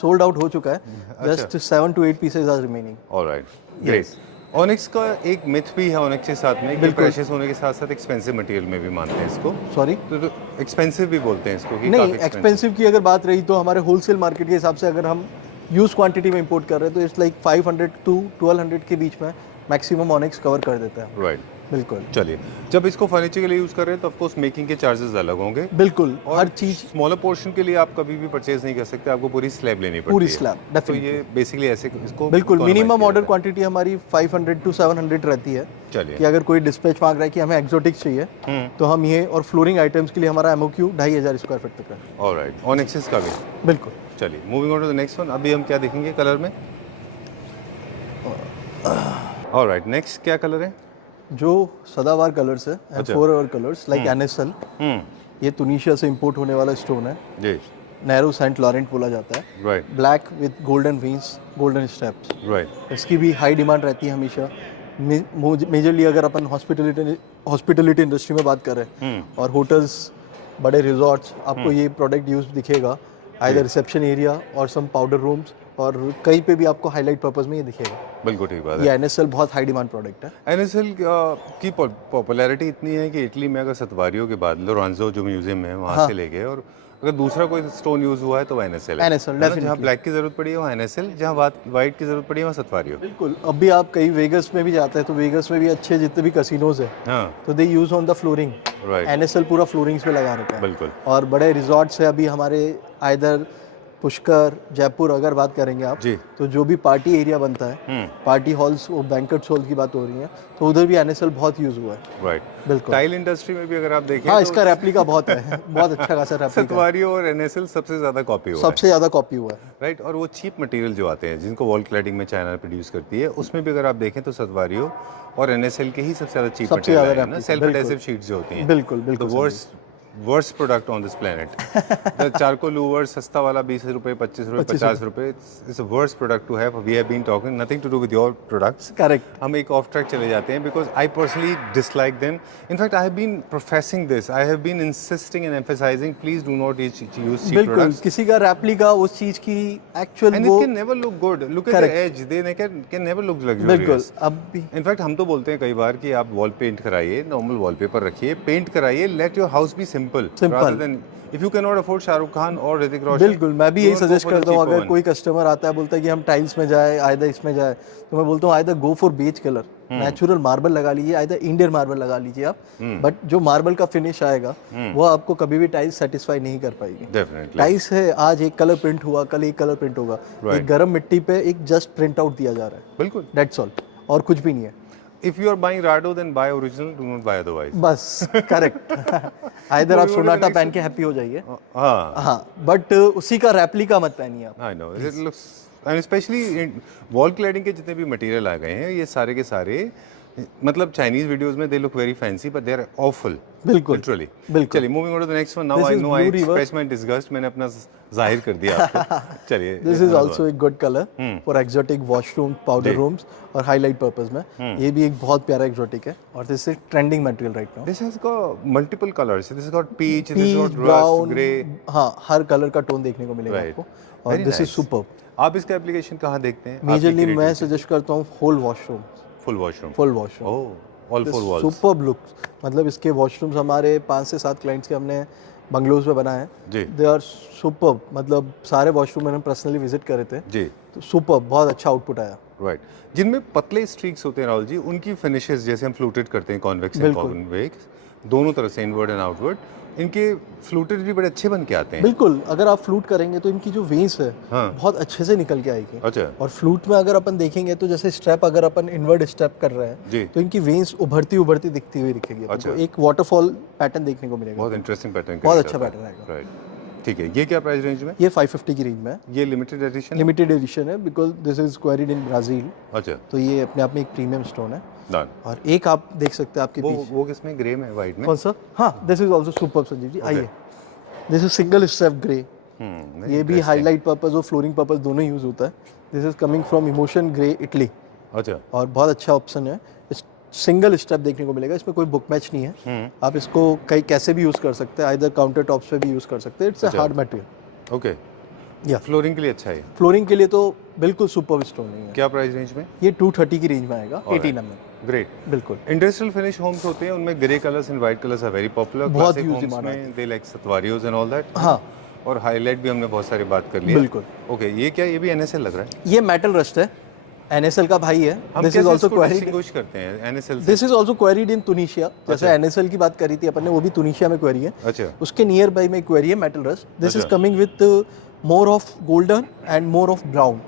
सोल्ड आउट हो चुका है। Just 7 to 8 pieces are remaining. All right. Great. Onyx का एक मिथ भी है ऑनिक्स के साथ में कि प्रेशियस होने के साथ साथ एक्सपेंसिव मटेरियल में भी मानते हैं इसको। सॉरी, तो एक्सपेंसिव भी बोलते हैं इसको कि नहीं, काफी एक्सपेंसिव की अगर बात रही तो हमारे होलसेल मार्केट के हिसाब से अगर हम यूज क्वांटिटी में इंपोर्ट कर रहे हैं तो इट्स लाइक 500 to 1200 के बीच में मैक्सिमम ऑनिक्स कवर कर देता है। राइट। बिल्कुल चलिए, जब इसको फर्नीचर के लिए यूज कर रहे हैं तो ऑफ कोर्स मेकिंग के चार्जेस अलग होंगे। बिल्कुल, और हर चीज स्मॉलर पोर्शन के लिए आप कभी भी परचेज नहीं कर सकते, आपको पूरी स्लैब लेनी पड़ती पूरी है। स्लैब, तो डेफिनेटली। ये बेसिकली ऐसे इसको बिल्कुल, economize मिनिमम किया ऑर्डर जाता क्वांटिटी हमारी 500 to 700 रहती है। है। चलिए। कि अगर कोई डिस्पैच मांग रहा है कि हमें एक्सोटिक चाहिए तो हम ये, और फ्लोरिंग आइटम्स के लिए हमारा एमओक्यू 2500 स्क्वायर फीट तक है। ऑलराइट, ऑनिक्सिस का भी। बिल्कुल। चलिए, moving on to the next one. अभी हम क्या देखेंगे कलर में? ऑलराइट, नेक्स्ट क्या कलर है? जो सदाबहार कलर्स है एंड अच्छा। 4 और कलर्स लाइक एनएसएल, ये तुनिशिया से इंपोर्ट होने वाला स्टोन है, जी, नैरो सेंट लॉरेंट बोला जाता है, right, black with golden veins, golden steps. Right, इसकी भी हाई डिमांड रहती है हमेशा। मेजरली अगर अपन हॉस्पिटलिटी इंडस्ट्री में बात करें और होटल्स, बड़े रिजॉर्ट्स, आपको ये प्रोडक्ट यूज दिखेगा आइदर रिसेप्शन एरिया और सम पाउडर रूम्स, और कहीं पे भी आपको हाईलाइट पर्पस में ये दिखेगा। बिल्कुल ठीक बात है। ये एनएसएल बहुत हाई डिमांड प्रोडक्ट है। एनएसएल की पॉपुलैरिटी इतनी है कि इटली में अगर सतवारियों के बाद लोरेंजो जो म्यूजियम है वहाँ से ले गए, और अगर दूसरा कोई स्टोन यूज हुआ है तो वो एनएसएल है। NSL, जहाँ definitely। ब्लैक की जरूरत पड़ी है वहाँ एनएसएल, जहाँ वाइट की जरूरत पड़ी है वहाँ सतवारियो। बिल्कुल। अब भी आप कहीं वेगस में भी जाते हैं तो वेगस में भी अच्छे जितने भी कसिनोज है हाँ, तो they use on the flooring, right, NSL पूरा फ्लोरिंग्स पे लगा रखा है। बिल्कुल, और बड़े रिजॉर्ट्स है अभी हमारे, आइदर पुष्कर, जयपुर अगर बात करेंगे आप, जी, तो जो भी पार्टी एरिया बनता है, पार्टी हॉल्स, वो बैंक्वेट हॉल की बात हो रही है, तो उधर भी एनएसएल बहुत यूज हुआ है। राइट। बिल्कुल। टाइल इंडस्ट्री में भी अगर आप देखें हाँ, तो इसका रेप्लिका बहुत है, बहुत अच्छा खासा रेप्लिका, सतवारियो और एनएसएल सबसे ज्यादा कॉपी हुआ है, सबसे ज्यादा कॉपी हुआ है। राइट। और वो चीप मटेरियल जो आते हैं जिनको वॉल क्लैडिंग में चाइना प्रोड्यूस करती है, उसमें भी अगर आप देखें तो सतवारियो और एनएसएल के ही सबसे ज्यादा चीप सबसे ज्यादा मटेरियल है ना, replica, सेल्फ बिल्कुल। एडेसिव शीट्स जो होती हैं। बिल्कुल बिल्कुल the worst product on this planet. The charcoal louver सस्ता वाला 20 रुपए, 25 रुपए, 50 रुपए, it's a worst product to have. We have been talking, nothing to do with your products. Correct. हम एक ऑफ ट्रैक चले जाते हैं because I personally dislike them. In fact I have been professing this, I have been insisting and emphasising, please do not use cheap बिल्कुल, products. किसी का replica उस चीज की एक्चुअल And वो, it can never look good. Look at the edge. They can never look बिल्कुल। luxurious. अब भी इनफैक्ट हम तो बोलते हैं कई बार कि आप वॉल पेंट कराइए, नॉर्मल वॉलपेपर रखिए, पेंट कराइए, let your house be simple rather than if you cannot afford Shahrukh Khan और ऋतिक रोशन। बिल्कुल, मैं भी do यही not go suggest for the करता हूँ। cheaper अगर one. कोई कस्टमर आता है बोलता है कि हम टाइल्स में जाए, आइदर इसमें जाए, तो मैं बोलता हूँ either go for beige colour, natural marble लगा लीजिए, आइदर इंडियन मार्बल लगा लीजिए आप, बट जो मार्बल का फिनिश आएगा वो आपको कभी भी टाइल्स सेटिस्फाई नहीं कर पाएगी। Definitely. टाइल्स है, आज एक कलर प्रिंट हुआ, कल एक कलर प्रिंट होगा, एक गर्म मिट्टी पे एक जस्ट प्रिंट आउट दिया जा रहा है, बिल्कुल। दैट्स ऑल, और कुछ भी नहीं है। If you are buying Rado, then buy original. Do not buy otherwise. बस करेक्ट। आइदर आप सोनाटा पहन के हैप्पी हो जाइए, हाँ, हाँ, बट उसी का रेप्लिका मत पहनिए आप। I know. It looks, and especially wall cladding के जितने भी मटेरियल आ गए हैं, ये सारे के सारे मतलब चाइनीज वीडियोस में they look very fancy but they are awful. बिल्कुल लिटरली। बिल्कुल। चलिए, moving on to the next one. Now This I is no I Blue River. Express my disgust, मैंने अपना जाहिर कर दिया आपको। चलिए, दिस इज आल्सो एक good colour for exotic washroom, powder rooms और हाईलाइट पर्पस में। ये भी एक बहुत प्यारा एक्सोटिक है और this is trending material right now. This has got multiple colours, this has got peach, this has peach, got rust, brown, grey, हाँ, हर कलर का टोन देखने को मिलेगा Right. आपको, और Very this is nice. Superb. आप इसका एप्लीकेशन कहाँ देखते हैं? मेजरली मैं सजेस्ट करता हूँ whole washroom, full washroom. Full washroom, oh, all four walls. Superb looks. मतलब इसके वॉशरूम्स हमारे 5 से 7 क्लाइंट्स के हमने बंगलोज में बनाए हैं, जी, दे आर सुपर्ब। मतलब सारे वॉशरूम मैंने पर्सनली विजिट करे थे, जी, तो सुपर्ब, बहुत अच्छा आउटपुट आया। राइट। जिनमें पतले स्ट्रीक्स होते हैं राहुल जी, उनकी फिनिशेस जैसे हम फ्लूटेड करते हैं, कॉन्वेक्स एंड कॉन्वेक्स, दोनों तरफ से इनवर्ड एंड आउटवर्ड, इनके फ्लूटेड भी बड़े अच्छे बन के आते हैं। बिल्कुल, अगर आप फ्लूट करेंगे तो इनकी जो वेन्स है हाँ। बहुत अच्छे से निकल के आएगी। अच्छा, और फ्लूट में अगर अपन देखेंगे तो जैसे स्टेप अगर अपन इनवर्ड स्टेप कर रहे हैं जी, तो इनकी वेन्स उभरती उभरती दिखती हुई दिखेगी। अच्छा। तो एक वाटरफॉल पैटर्न देखने को मिलेगा। बहुत इंटरेस्टिंग पैटर्न, बहुत अच्छा पैटर्न आएगा। राइट। ठीक है, ये क्या प्राइस रेंज में? ये 550 की रेंज में है। ये लिमिटेड एडिशन? लिमिटेड एडिशन है because this is quarried in Brazil, अच्छा, तो ये अपने आप में एक प्रीमियम स्टोन है। डन। और एक आप देख सकते हैं आपके पीछे, वो किसमें, ग्रे में, वाइट में? कौन सा? हाँ, this is also superb Sanjeev ji, आइए। This is single step grey, ये भी हाईलाइट पर्पस और फ्लोरिंग पर्पस दोनों यूज होता है। This is coming from emotion grey Italy, अच्छा, और बहुत अच्छा ऑप्शन है। सिंगल स्टेप देखने को मिलेगा, इसमें कोई बुक मैच नहीं है। आप इसको कहीं कैसे भी यूज कर सकते हैं, आइदर काउंटर टॉप्स पे भी यूज कर सकते हैं। It's a hard material. Okay, या फ्लोरिंग के लिए अच्छा है। फ्लोरिंग के लिए तो बिल्कुल सुपर्ब स्टोन नहीं है। क्या प्राइस रेंज में? ये 230 की रेंज में आएगा, 18 mm। ग्रेट। बिल्कुल, इंडस्ट्रियल फिनिश होम्स होते हैं, उनमें grey colours and white colours are very popular. बहुत क्लासिक use होम्स demand में they like statuarios and all that. हाँ, और हाईलाइट भी हमने बहुत सारी बात कर ली है। बिल्कुल। ओके, ये क्या, ये भी एनएसएल लग रहा है? ये मेटल रस्ट है, एनएसएल का भाई है। हम दिस इज कैसे आल्सो इसको क्वेरीड, डिस्टिंग्विश करते हैं एनएसएल से? दिस इज आल्सो क्वेरीड इन तुनिशिया। जैसे एनएसएल की बात करी थी अपन ने, वो भी तुनिशिया में क्वेरी है। अच्छा, उसके नियर बाय में क्वेरी है metal rust. This is coming with more of golden and more of brown.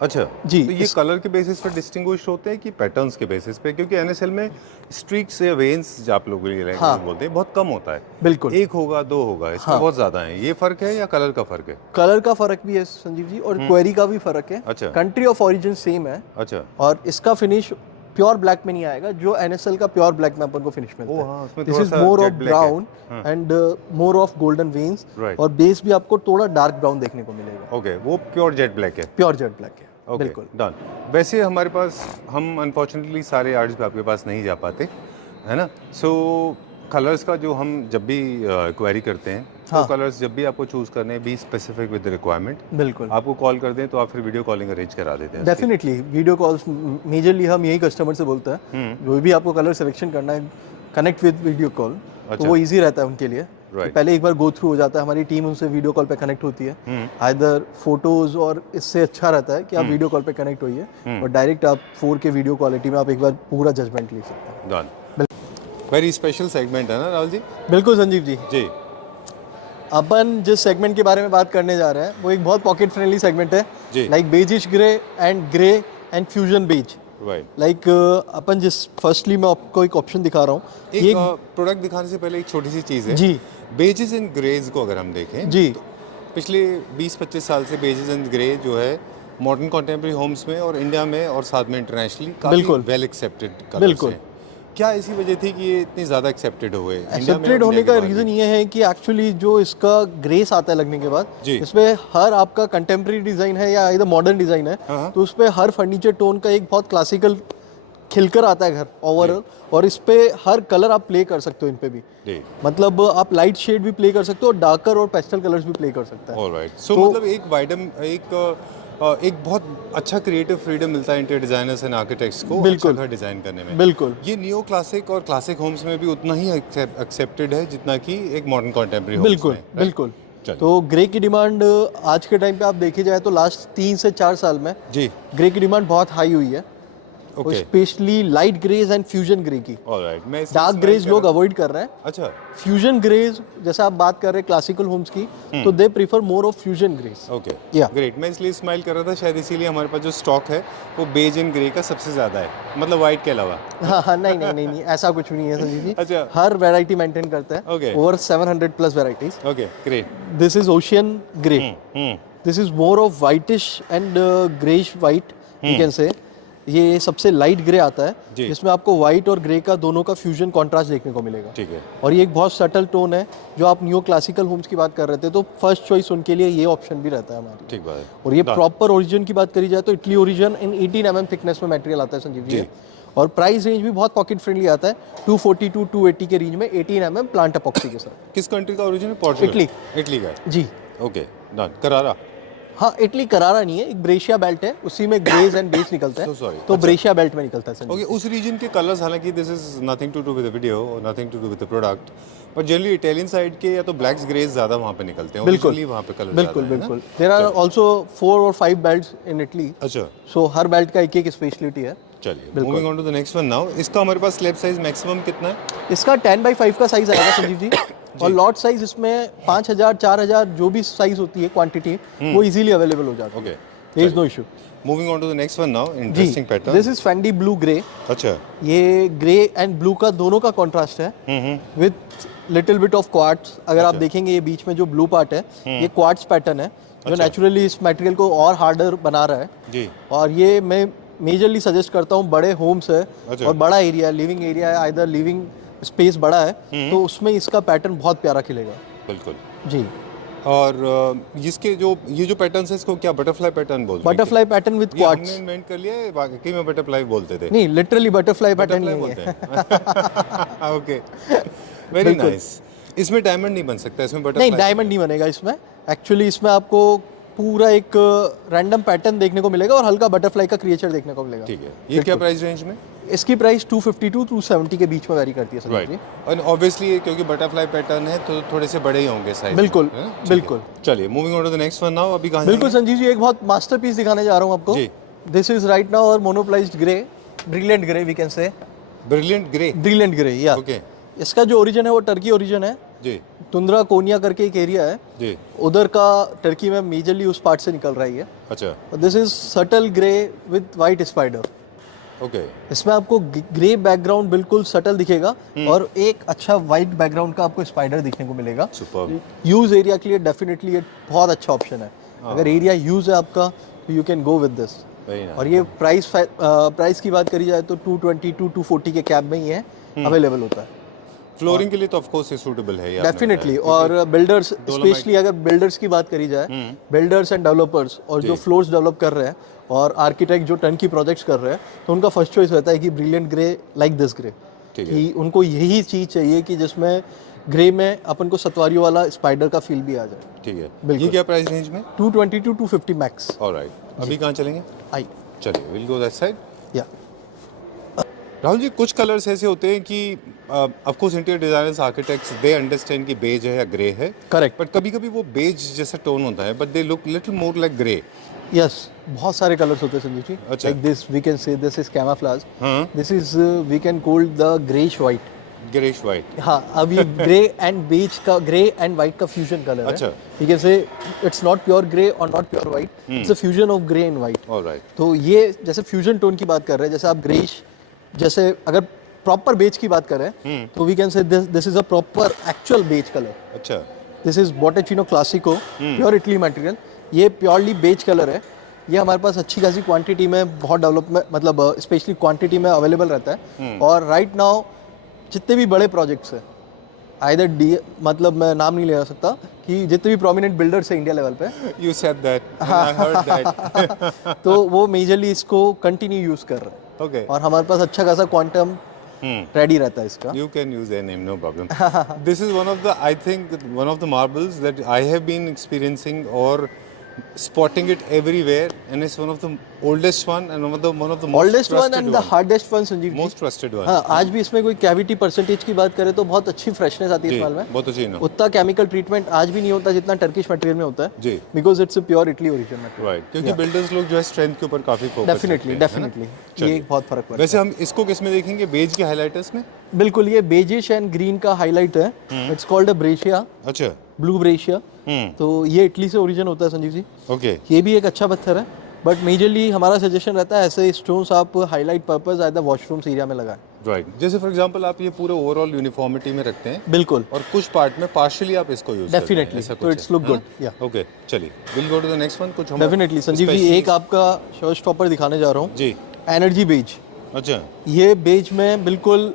अच्छा जी, तो ये कलर के बेसिस पर डिस्टिंग्विश होते हैं कि पैटर्न्स के बेसिस पे, क्योंकि एनएसएल में स्ट्रीक्स या वेन्स जो आप लोग हाँ, बोलते हैं बहुत कम होता है। बिल्कुल। एक होगा, दो होगा, इसमें हाँ, बहुत ज्यादा है। ये फर्क है या कलर का फर्क है? कलर का फर्क भी है संजीव जी, और क्वेरी का भी फर्क है। अच्छा। कंट्री ऑफ ओरिजिन सेम है, अच्छा। और इसका फिनिश प्योर ब्लैक में नहीं आएगा, जो एनएसएल का प्योर ब्लैक में अपन को फिनिश मिलता ओ है। हाँ, उसमें दिस थोड़ा इज सा मोर ऑफ जेट ब्लैक है। Brown and more of golden veins, Right. और बेस भी आपको थोड़ा डार्क ब्राउन देखने को मिलेगा। ओके, वो प्योर जेट ब्लैक है। प्योर जेट ब्लैक है, ओके, बिल्कुल। डन। वैसे हमारे पास, हम अनफॉर्चुनेटली सारे आर्ट्स पे आपके पास नहीं जा पाते, है ना? सो कलर्स का जो हम जब भी क्वेरी करते हैं, हाँ। तो कलर्स जब भी आपको चूज करने हैं, be specific with the requirement. बिल्कुल, आपको कॉल कर दें तो आप फिर वीडियो कॉलिंग अरेंज करा देते हैं। डेफिनेटली वीडियो कॉल्स मेजरली हम यही कस्टमर से बोलते हैं, जो भी आपको कलर सिलेक्शन करना है, कनेक्ट विद वीडियो कॉल, तो वो इजी रहता है उनके लिए। तो पहले एक बार गो थ्रू हो जाता है, हमारी टीम उनसे वीडियो कॉल पे कनेक्ट होती है। आइदर फोटोज, और इससे अच्छा रहता है कि आप वीडियो कॉल पे कनेक्ट होइए और डायरेक्ट आप 4K वीडियो क्वालिटी में आप एक बार पूरा जजमेंट ले सकते हैं। डन। वेरी स्पेशल सेगमेंट है ना राहुल जी? बिल्कुल संजीव जी। जी। अपन जिस सेगमेंट के बारे में बात करने जा रहे हैं वो एक बहुत पॉकेट फ्रेंडली सेगमेंट है, जी। Like beigish grey and fusion beige. Right. Like अपन जिस फर्स्टली मैं आपको एक ऑप्शन दिखा रहा हूँ, एक प्रोडक्ट दिखाने से पहले एक छोटी सी चीज़ है जी बेजेस एंड ग्रेज को अगर हम देखें, जी, तो पिछले 20-25 साल से बेजेस एंड ग्रे जो है मॉडर्न कॉन्टेम्प्रेरी होम्स में और इंडिया में और साथ में इंटरनेशनली काफी बिल्कुल। वेल एक्सेप्टेड कलर्स बिल्कुल। हैं। क्या इसी वजह थी कि ये इतनी ज़्यादा एक्सेप्टेड हुए इंडिया में? एक्सेप्टेड और होने इंडिया का के बाहर रीज़न भी? ये है कि एक्चुअली जो इसका ग्रेस आता है लगने के बाद, जी। इसमें हर आपका कंटेम्प्रेरी डिज़ाइन है या इधर मॉडर्न डिज़ाइन है, हाँ। तो उसपे हर फर्नीचर टोन का एक बहुत क्लासिकल खिलकर आता है घर ओवरऑल, और इस पे हर कलर आप प्ले कर सकते हो इन पे भी। जी। मतलब आप लाइट शेड भी प्ले कर सकते हो और डार्कर और पेस्टल कलर्स भी प्ले कर सकते हैं। ऑलराइट। सो तो- मतलब एक बहुत अच्छा क्रिएटिव फ्रीडम मिलता है इंटीरियर डिजाइनर्स एंड आर्किटेक्ट्स को बिल्कुल। अच्छा घर डिजाइन करने में। बिल्कुल ये नियो क्लासिक और क्लासिक होम्स में भी उतना ही एक्सेप्टेड है जितना कि एक मॉडर्न कॉन्टेम्प्रेरी होम्स बिल्कुल में, right? बिल्कुल। चलिए। तो ग्रे की डिमांड आज के टाइम पे आप देखी जाए तो लास्ट 3 से 4 साल में जी। ग्रे की डिमांड बहुत हाई हुई है, okay. Specially light greys and fusion grey की। ऑलराइट। मैं इसलिए डार्क smile ग्रेज कर लोग रहा- अवॉइड कर रहे हैं। अच्छा। फ्यूजन ग्रेज, जैसा आप बात कर रहे हैं क्लासिकल होम्स की, तो they prefer more of fusion greys. Okay, या ग्रेट। मैं इसलिए स्माइल कर रहा था, शायद इसीलिए हमारे पास जो स्टॉक है वो बेज एंड ग्रे का सबसे ज्यादा है, मतलब वाइट के अलावा। हाँ हाँ, नहीं नहीं नहीं नहीं, ऐसा कुछ नहीं है संजीव जी। अच्छा। हर वैरायटी मेंटेन करते हैं, Okay. Over 700 plus varieties. Okay, great. This is ocean grey, this is more of whitish and greyish white you can say. ये सबसे लाइट ग्रे आता है, जी। जिसमें आपको वाइट और ग्रे का दोनों का फ्यूजन कॉन्ट्रास्ट देखने को मिलेगा। ठीक है। और ये एक बहुत सटल टोन है। जो आप न्यू क्लासिकल होम्स की बात कर रहे थे, तो फर्स्ट चॉइस उनके लिए ये ऑप्शन भी रहता है हमारी। ठीक बात है। और ये प्रॉपर ओरिजिन की बात करी जाए तो इटली ओरिजिन इन 18 mm थिकनेस में मटेरियल आता है संजीव जी। और प्राइस रेंज भी बहुत पॉकेट फ्रेंडली आता है, 240 टू 280 के रेंज में 18 mm प्लांट अपॉक्सी के साथ। किस कंट्री का ओरिजिन है? पोर्चुगल। इटली। इटली का है। जी ओके, डन। करारा। हाँ, इटली करारा नहीं है, एक ब्रेशिया बेल्ट है, उसी में ग्रेज एंड बेज निकलता So है, sorry. तो ब्रेशिया बेल्ट में निकलता है संजीव। ओके, उस रीजन के कलर्स, हालांकि this is nothing to do with the video और nothing to do with the product, पर जनरली इटालियन साइड के या तो ब्लैक्स ग्रेज ज्यादा वहाँ पे निकलते हैं। बिल्कुल। Originally वहाँ पे कलर बिल्कुल बिल्कुल। देयर आर आल्सो 4 और 5 बेल्ट्स इन इटली, अच्छा, सो हर बेल्ट का एक एक स्पेशलिटी है। चलिए moving on to the next one now. इसका हमारे पास स्लैब साइज मैक्सिमम कितना है? इसका 10x5 का साइज आएगा संजीव जी, और लॉट साइज इसमें 5000 4000 जो भी साइज होती है क्वांटिटी, वो इजीली अवेलेबल हो जाती है। Okay, there is no issue. Moving on to the next one now. जी, interesting pattern. This is Fendi blue grey. अच्छा। ये ग्रे एंड ब्लू का दोनों का कॉन्ट्रास्ट है with little bit of quartz. अगर आप देखेंगे ये बीच में जो ब्लू पार्ट है, ये क्वार्ट्स पैटर्न है जो नेचुरली इस मटेरियल को और हार्डर बना रहा है। जी। और ये मैं मेजरली सजेस्ट करता हूँ, बड़े होम्स है अच्छा। और बड़ा एरिया, लिविंग एरिया है, आइदर लिविंग स्पेस बड़ा है, तो उसमें इसका पैटर्न बहुत प्यारा खिलेगा। बिल्कुल। जी। और इसके जो ये जो पैटर्न्स है, इसको क्या बटरफ्लाई पैटर्न बोलते हैं? बटरफ्लाई पैटर्न विद ये हमने क्वार्ट्स। इन्वेंट कर लिया है, वाकई में बटरफ्लाई बोलते थे। नहीं, लिटरली बटरफ्लाई पैटर्न बटरफ्लाई नहीं बोलते है। हैं। Okay, very nice. इसमें डायमंड नहीं बन सकता, इसमें नहीं, बटरफ्लाई। डायमंड नहीं बनेगा इसमें। एक्चुअली इसमें आपको पूरा एक रैंडम पैटर्न देखने को मिलेगा और हल्का बटरफ्लाई का क्रिएचर देखने को मिलेगा। ठीक है। ये क्या प्राइस रेंज में? इसकी प्राइस 250 टू 270 के बीच में वेरी करती है संजीव जी। और ऑब्वियसली क्योंकि बटरफ्लाई पैटर्न है तो थोड़े से बड़े ही होंगे साइज। बिल्कुल, बिल्कुल। चलिए moving on to the next one now. अभी कहां बिल्कुल संजीव जी, एक बहुत मास्टरपीस दिखाने जा रहा हूँ आपको। जी। दिस इज राइट नाउ और monopolised grey, brilliant grey we can say. Brilliant grey. Brilliant grey, या ओके। इसका जो ओरिजिन है वो टर्की ओरिजिन है, जी तुंद्रा कोनिया करके एक एरिया है, जी। उधर का टर्की में मेजरली उस पार्ट से निकल रही है। अच्छा this is subtle grey with white spider. Okay इसमें आपको ग्रे बैकग्राउंड बिल्कुल सटल दिखेगा और एक अच्छा वाइट बैकग्राउंड का आपको स्पाइडर दिखने को मिलेगा। सुपर्ब। यूज एरिया के लिए डेफिनेटली ये बहुत अच्छा ऑप्शन है। अगर एरिया यूज है आपका तो you can go with this. Very nice. और ये प्राइस की बात करी जाए तो 220 टू 240 के कैब में ही है अवेलेबल होता है फ्लोरिंग के लिए तो ऑफ कोर्स ये सूटेबल है ये आपने डेफिनेटली। बताया, और बिल्डर्स स्पेशली अगर बिल्डर्स की बात करी जाए, बिल्डर्स एंड डेवलपर्स और जो फ्लोर्स डेवलप कर रहे हैं और आर्किटेक्ट जो टर्नकी प्रोजेक्ट्स कर रहे हैं, तो उनका फर्स्ट चॉइस रहता है कि brilliant grey like this grey, ठीक है। कि उनको यही चीज़ चाहिए कि जिसमें ग्रे में अपन को सतवारियों वाला स्पाइडर का फील भी आ जाए। ठीक है। बिल्कुल। ये क्या प्राइस रेंज में? 220 टू 250 मैक्स। ऑलराइट, अभी कहाँ चलेंगे? आई चलिए विल गो दैट साइड। या राहुल जी, कुछ कलर्स ऐसे होते हैं कि of course interior designers architects they understand कि बेज है या ग्रे है, करेक्ट। बट कभी कभी वो बेज जैसा टोन होता है but they look little more like grey. Yes, बहुत सारे कलर्स होते हैं संजीव जी। अच्छा। Like this we can say this is camouflage, हाँ this is we can call the greyish white. Greyish white. हाँ, अब ये ग्रे एंड बेज का, ग्रे एंड व्हाइट का फ्यूजन कलर है। अच्छा। ठीक है, say it's not pure grey और not pure white, it's a fusion of grey and white. Alright. तो ये जैसे फ्यूजन टोन की बात कर रहे हैं, जैसे आप ग्रेश, जैसे अगर प्रॉपर बेज की बात करें तो we can say this is a proper actual beige colour. अच्छा this is Botticino Classico, pure Italy material. ये प्योरली बेज कलर है। ये हमारे पास अच्छी खासी क्वांटिटी में, बहुत डेवलपमेंट, मतलब स्पेशली क्वांटिटी में अवेलेबल रहता है। और राइट नाउ जितने भी बड़े प्रोजेक्ट्स हैं, आइदर डी, मतलब मैं नाम नहीं ले सकता, कि जितने भी प्रोमिनेंट बिल्डर्स हैं इंडिया लेवल पे, you said that, I heard that. तो वो मेजरली इसको कंटिन्यू यूज कर रहे हैं। ओके, और हमारे पास अच्छा खासा क्वांटम रेडी रहता है इसका। you can use their name, no problem. This is one of the, I think, one of the marbles that I have been experiencing or spotting it everywhere, and it's one of the oldest one and one of the most oldest one trusted and the one. Hardest one Sanjeev ji. Most trusted one. हाँ, आज भी इसमें कोई cavity percentage की बात करें तो बहुत अच्छी फ्रेशनेस आती है जी, इस माल में। बहुत अच्छी ना। उतना केमिकल ट्रीटमेट आज भी नहीं होता जितना टर्किश मटेरियल में होता है, जी, because it's a pure Italy origin material. Right, क्योंकि बिल्डर्स लोग जो है स्ट्रेंथ के ऊपर काफी फोकस डेफिनेटली डेफिनेटली ये एक बहुत फर्क पड़ता वैसे हम इसको किस में देखेंगे? बेज के हाइलाइटर्स में? है। बिल्कुल, ये बेजिश एंड ग्रीन का हाईलाइट है। इट्स कॉल्ड अ ब्रेशिया, अच्छा, ब्लू ब्रेशिया। तो ये इटली से ओरिजिन होता है संजीव जी। ओके, ये भी एक अच्छा पत्थर है, बट मेजरली हमारा सजेशन रहता है ऐसे स्टोन्स आप highlight purpose either washrooms area में लगाएं। राइट। जैसे फॉर एग्जांपल आप ये पूरे ओवरऑल यूनिफॉर्मिटी में रखते हैं बिल्कुल, और कुछ पार्ट में पार्शियली आप इसको यूज डेफिनेटली, तो इट्स लुक गुड। या ओके, चलिए will go to the next one. कुछ हम डेफिनेटली संजीव जी, एक आपका शो स्टॉपर दिखाने जा रहा हूँ, जी, एनर्जी बेज। अच्छा, ये बेज में बिल्कुल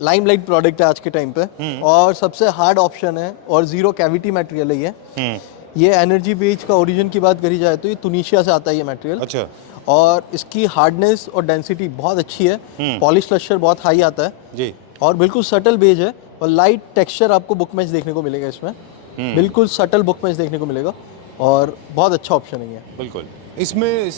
लाइमलाइट प्रोडक्ट है आज के टाइम पे, और सबसे हार्ड ऑप्शन है और जीरो कैविटी मटेरियल है ये। ये एनर्जी बेज का ओरिजिन की बात करी जाए तो ये तुनिशिया से आता है ये मटेरियल। अच्छा, और इसकी हार्डनेस और डेंसिटी बहुत अच्छी है, पॉलिश लश्चर बहुत हाई आता है जी, और बिल्कुल सटल बेज है। और लाइट टेक्सचर आपको बुक मैच देखने को मिलेगा इसमें, बिल्कुल सटल बुक मैच देखने को मिलेगा और बहुत अच्छा ऑप्शन है ये। बिल्कुल। इसमें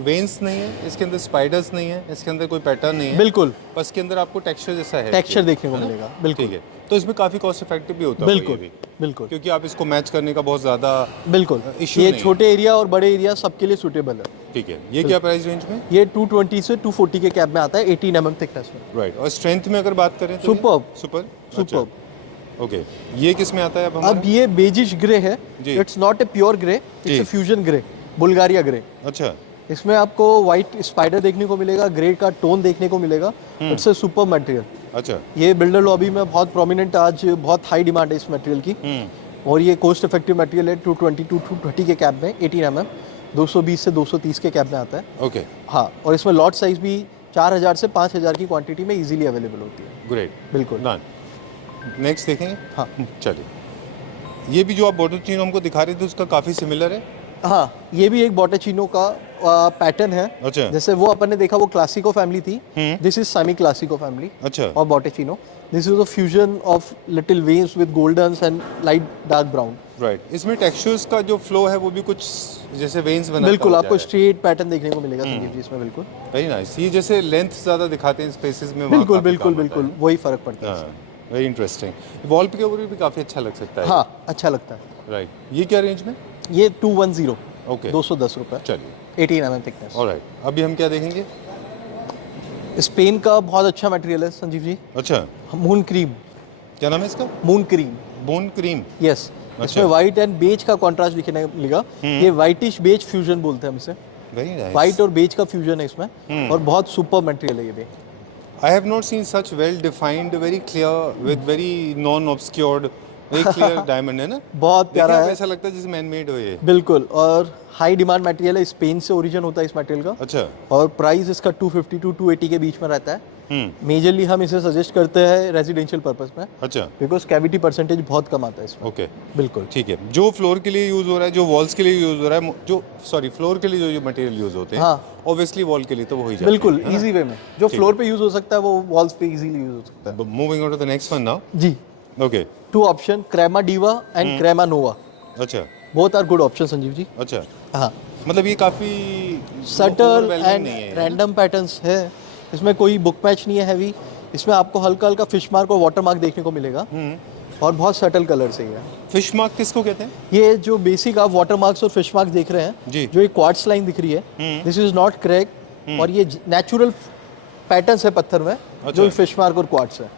वेन्स नहीं है, इसके अंदर स्पाइडर्स नहीं है, इसके अंदर कोई पैटर्न नहीं है, बिल्कुल बस इसके अंदर आपको टेक्सचर जैसा है, टेक्सचर देखने को मिलेगा। बिल्कुल ठीक है। तो इसमें काफी कॉस्ट इफेक्टिव भी होता है बिल्कुल ये भी, बिल्कुल क्योंकि आप इसको मैच करने का बहुत ज्यादा बिल्कुल issue ये नहीं है। छोटे एरिया और बड़े एरिया सबके लिए सूटेबल है। ठीक है। ये क्या प्राइस रेंज में? ये 220 से 240 के कैब में आता है, 18 mm थिकनेस में। राइट। और स्ट्रेंथ में अगर बात करें तो Superb. Super super. ओके, ये किस में आता है अब अब हमारा? ये बेजिश ग्रे है, जी। It's not a pure grey, जी। It's a fusion grey, Bulgaria grey. अच्छा, इसमें आपको व्हाइट स्पाइडर देखने को मिलेगा, ग्रे का टोन देखने को मिलेगा। It's a super material. अच्छा, ये बिल्डर लॉबी में बहुत प्रोमिनेंट, आज बहुत हाई डिमांड है इस मटेरियल की। और ये कोस्ट इफेक्टिव मटेरियल है। 220 टू 230 के कैब में, 18 mm, 220 से 230 के कैब में आता है। ओके, हाँ, और इसमें लॉट साइज भी 4000 से 5000 की क्वांटिटी में इजीली अवेलेबल होती है। ग्रेट, बिल्कुल। डन। नेक्स्ट देखेंगे। हाँ चलिए, ये भी जो आप बॉटल चीनो हमको दिखा रहे थे उसका काफी सिमिलर है। हाँ, ये भी एक बॉटेचिनो का पैटर्न है। अच्छा, जैसे वो अपन ने देखा वो क्लासिको फैमिली थी, this is semi Classico family अच्छा, और Botticino. This is a fusion of little veins with goldens and light dark brown. Right. इसमें टेक्सचर्स का जो फ्लो है वो भी कुछ जैसे वेन्स बनाता बिल्कुल, हुआ आपको जा रहा स्ट्रेट पैटर्न देखने को मिलेगा संजीव जी इसमें। बिल्कुल है। Very nice. ये जैसे लेंथ ज्यादा दिखाते हैं स्पेसेस में, वहाँ बिल्कुल काफी बिल्कुल काम आता बिल्कुल वही फर्क पड़ता है। है। Very interesting. वॉल के ऊपर भी काफी अच्छा लग सकता है। हाँ, अच्छा लगता है। राइट। ये क्या रेंज में? ये 210, ओके, 210 रुपये, चलिए, 18 mm थिकनेस। ऑलराइट। अभी हम क्या देखेंगे? स्पेन का बहुत अच्छा मटेरियल है संजीव जी, अच्छा, मून क्रीम। क्या नाम है इसका? Moon cream. Bone cream. Yes, अच्छा। इसमें व्हाइट एंड बेज का कॉन्ट्रास्ट दिखने को मिलेगा। ये व्हाइटिश बेज फ्यूजन बोलते हैं हम इसे। Very nice. व्हाइट और बेज का फ्यूजन है इसमें, और बहुत सुपर मटेरियल है ये भी। I have not seen such well defined, very clear, with very non obscured, very clear diamond है ना? बहुत प्यारा देखिए, है। ऐसा लगता है जैसे मैन मेड हो ये। बिल्कुल, और हाई डिमांड मटेरियल है, स्पेन से ओरिजिन होता है इस मटेरियल का। अच्छा। और प्राइस इसका 250 टू 280 के बीच में रहता है। मेजरली हम इसे सजेस्ट करते हैं रेजिडेंशियल पर्पस में, अच्छा। बिकॉज कैविटी परसेंटेज बहुत कम आता है इसमें। ओके। बिल्कुल ठीक है, जो फ्लोर के लिए यूज हो रहा है, जो वॉल्स के लिए यूज हो रहा है, जो सॉरी फ्लोर के लिए जो मटेरियल यूज होते हैं, हाँ। ऑब्वियसली वॉल के लिए तो वही जाते हैं, बिल्कुल है ना? इजी वे में जो फ्लोर पे यूज हो सकता है वो वॉल्स पे इजीली यूज हो सकता है। Moving on to the next one now. जी, okay. Two option, Crema Diva and Crema Nova, अच्छा both are good option Sanjeev ji. अच्छा, हाँ, मतलब ये काफी सटल overwhelming एंड नहीं है, रैंडम पैटर्न्स है, इसमें कोई बुक मैच नहीं है हैवी, इसमें आपको हल्का हल्का फिश मार्क और वाटर मार्क देखने को मिलेगा, और बहुत सटल कलर से ही है। फिश मार्क किसको कहते हैं? ये जो बेसिक आप वाटर मार्क्स और फिश मार्क्स देख रहे हैं, जी। जो एक क्वार्ट्स लाइन दिख रही है, दिस इज नॉट क्रैक, और ये नेचुरल पैटर्न्स है पत्थर में, जो फिश मार्क और क्वार्ट्स है।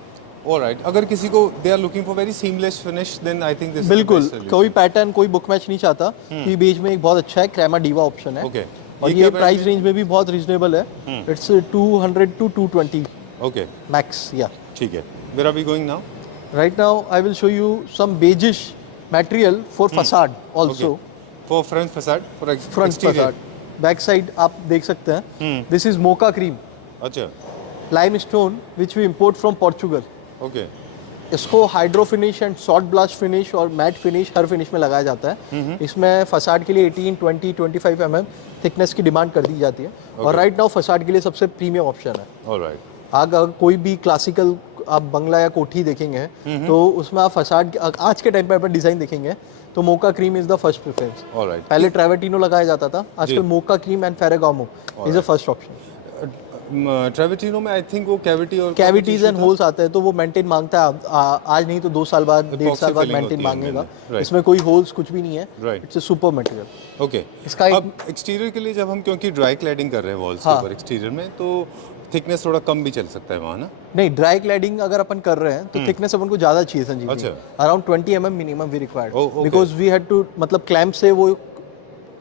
ऑलराइट, अगर किसी को they are looking for very seamless finish, then I think this बिल्कुल, कोई पैटर्न कोई बुक मैच नहीं चाहता, तो ये बीच में एक बहुत अच्छा है क्रेमा डीवा ऑप्शन है। ओके। और ये प्राइस रेंज में भी बहुत रीजनेबल है, इट्स 200 टू 220 ओके, मैक्स। या ठीक है, where are we going now? right now I will show you some beige material for facade also. For front facade, for Front facade, back side आप देख सकते हैं, this is mocha cream अच्छा, limestone which we import from Portugal. Okay, इसको hydro finish and salt blast finish और matt finish हर finish में लगाया जाता है। इसमें फसाड के लिए 18, 20, 25 mm थिकनेस की डिमांड कर दी जाती है, और राइट नाउ फसाड के लिए सबसे प्रीमियम ऑप्शन है। ऑलराइट, अगर कोई भी क्लासिकल आप बंगला या कोठी देखेंगे तो उसमें आप फसाड आज के टाइम पे अपन डिजाइन देखेंगे तो Moca cream is the first preference. Alright. पहले ट्रेवेटिनो लगाया जाता था, आजकल Moca cream and Ferragamo is the first option. Travertino में आई थिंक वो कैविटी और कैविटीज एंड होल्स आते हैं तो वो मेंटेन मांगता है, आज नहीं तो 2 साल बाद, 1.5 साल बाद filling मेंटेन होती है मांगेगा। right. इसमें कोई होल्स कुछ भी नहीं है, Right. It's a super material. Okay. इसका एक- अब एक्सटीरियर के लिए जब हम, क्योंकि ड्राई क्लैडिंग कर रहे हैं वॉल्स के हाँ। ऊपर एक्सटीरियर में, तो थिकनेस थोड़ा कम भी चल सकता है वहाँ ना? नहीं, ड्राई क्लैडिंग अगर अपन कर रहे हैं तो थिकनेस अपन को ज्यादा चाहिए संजीव जी। अच्छा। Around 20 mm minimum we required, Oh, okay. Because we had to, मतलब क्लैंप से वो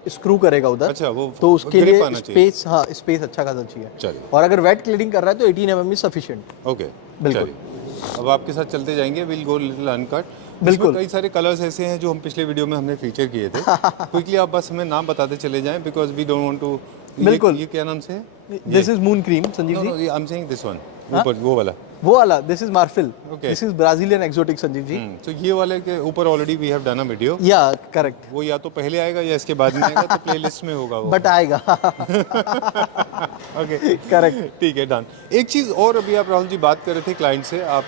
स्क्रू करेगा उधर। अच्छा, वो तो उसके grip लिए आना चाहिए। स्पेस, हाँ स्पेस अच्छा खासा चाहिए। चलिए। और अगर वेट क्लीडिंग कर रहा है तो 18 mm इज सफिशिएंट। ओके, बिल्कुल। चलिए। अब आपके साथ चलते जाएंगे, विल गो लिटिल अनकट। बिल्कुल। कई सारे कलर्स ऐसे हैं जो हम पिछले वीडियो में हमने फीचर किए थे। क्विकली आप बस हमें नाम बताते चले जाएं, because we don't want to. बिल्कुल। ये क्या नाम से है? This is moon cream Sanjeev no ji. No, I am saying this one, ऊपर वो वाला। वो वाला this is Marfil, Okay. This is Brazilian exotic Sanjeev ji. तो ये वाले के ऊपर already we have done a video. Yeah correct, वो या तो पहले आएगा या इसके बाद में आएगा, तो प्लेलिस्ट में होगा वो। बट आएगा। Okay, correct. ठीक है, डन। एक चीज़ और, अभी आप राहुल जी बात कर रहे थे क्लाइंट से, आप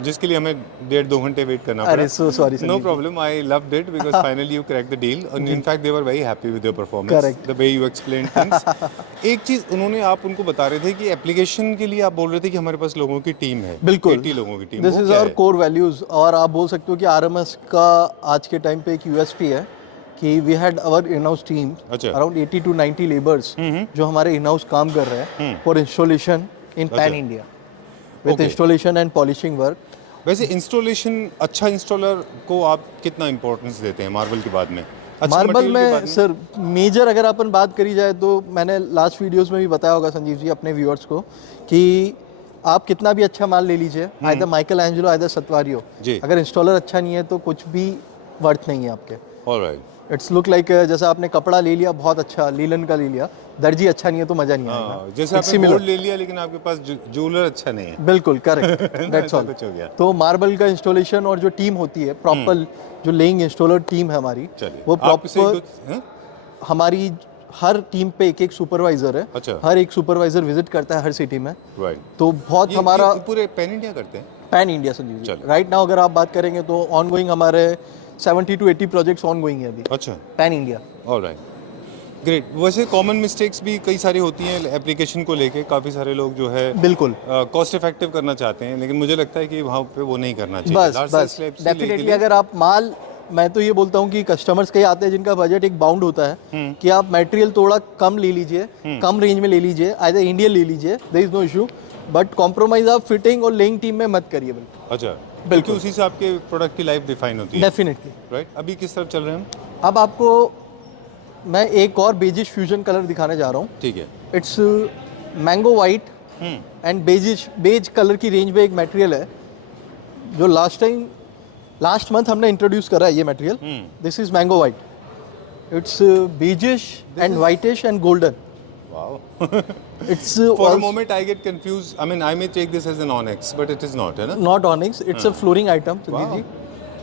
जिसके लिए हमें 1.5-2 घंटे वेट करना अरे so sorry, no Sanjeev problem, I loved it because finally you crack the deal, and in fact they were very happy with your performance, Correct. The way you explain things. एक चीज़ उन्होंने, आप उनको बता रहे थे कि एप्लीकेशन के लिए आप बोल रहे थे कि हमारे पास लोगों की टीम है, बिल्कुल 80 लोगों की टीम। दिस वो इज क्या आवर है? कोर वैल्यूज, और आप बोल सकते हो कि आरएमएस का आज के टाइम पे एक यूएसपी है कि we had our in house team अच्छा। अराउंड 80 टू 90 लेबर्स जो हमारे इन हाउस काम कर रहे हैं for installation in pan India with Okay. Installation and polishing work. वैसे इंस्टॉलेशन, अच्छा इंस्टॉलर को आप कितना इंपॉर्टेंस देते हैं मार्बल के बाद में? अच्छा मार्बल material के बाद में सर मेजर अगर अपन बात करी जाए तो मैंने लास्ट वीडियोस में भी बताया होगा संजीव जी अपने व्यूअर्स को कि आप कितना भी अच्छा माल ले लीजिए, आइदर माइकल एंजेलो आइदर सतवारियो, जी। अगर इंस्टॉलर अच्छा नहीं है तो कुछ भी वर्थ नहीं है आपके। ऑलराइट। इट्स लुक लाइक जैसा आपने कपड़ा ले लिया बहुत अच्छा, लीलन का ले लिया, दर्जी अच्छा नहीं है तो मजा नहीं आएगा। हाँ, जैसे It's आपने similar. गोल्ड ले लिया लेकिन आपके पास ज्वेलर अच्छा नहीं है। बिल्कुल करेक्ट, दैट्स ऑल। कुछ हो गया। तो मार्बल का इंस्टॉलेशन और जो टीम होती है प्रॉपर, जो लेइंग इंस्टॉलर टीम है हमारी, चलिए, वो आपसे प्रॉपर, कुछ- हैं? हमारी हर टीम पे एक एक सुपरवाइजर है। अच्छा। हर एक सुपरवाइजर विजिट करता है हर सिटी में, राइट। तो बहुत हमारा ये पूरे पैन इंडिया करते हैं? Pan India Sanjeev ji. चलो। राइट नाउ अगर आप बात करेंगे तो ऑन गोइंग हमारे 70 टू 80 प्रोजेक्ट्स ऑन गोइंग है अभी अच्छा, पैन इंडिया। Alright, great. वैसे कॉमन मिस्टेक्स भी कई सारी होती हैं एप्लीकेशन को लेके, काफ़ी सारे लोग जो है बिल्कुल, कॉस्ट इफेक्टिव करना चाहते हैं, लेकिन मुझे लगता है कि वहाँ पे वो नहीं करना चाहिए। बस Large size बस slabs से लेके डेफिनेटली लिए- अगर आप माल, मैं तो ये बोलता हूँ कि कस्टमर्स कई आते हैं जिनका बजट एक बाउंड होता है कि आप मटेरियल थोड़ा कम ले लीजिए, कम रेंज में ले लीजिए, आइदर इंडियन ले लीजिए, there is no issue, but compromise आप फिटिंग और लेइंग टीम में मत करिए बिल्कुल। अच्छा, क्योंकि उसी से आपके प्रोडक्ट की लाइफ डिफाइन होती है, डेफिनेटली। राइट? अभी किस तरफ चल रहे हैं हम? अब आपको मैं एक और बेजिश फ्यूजन कलर दिखाने जा रहा हूँ। ठीक है। It's mango white and beige colour की रेंज में एक मटेरियल है जो लास्ट मंथ हमने इंट्रोड्यूस करा है ये material. This is mango white. It's beigish and whitish and golden. Wow. इट्स For a moment I get confused. I mean, I may take this as an Onyx, but it is not, है ना? Not onyx, it's a flooring item Sanjeev ji.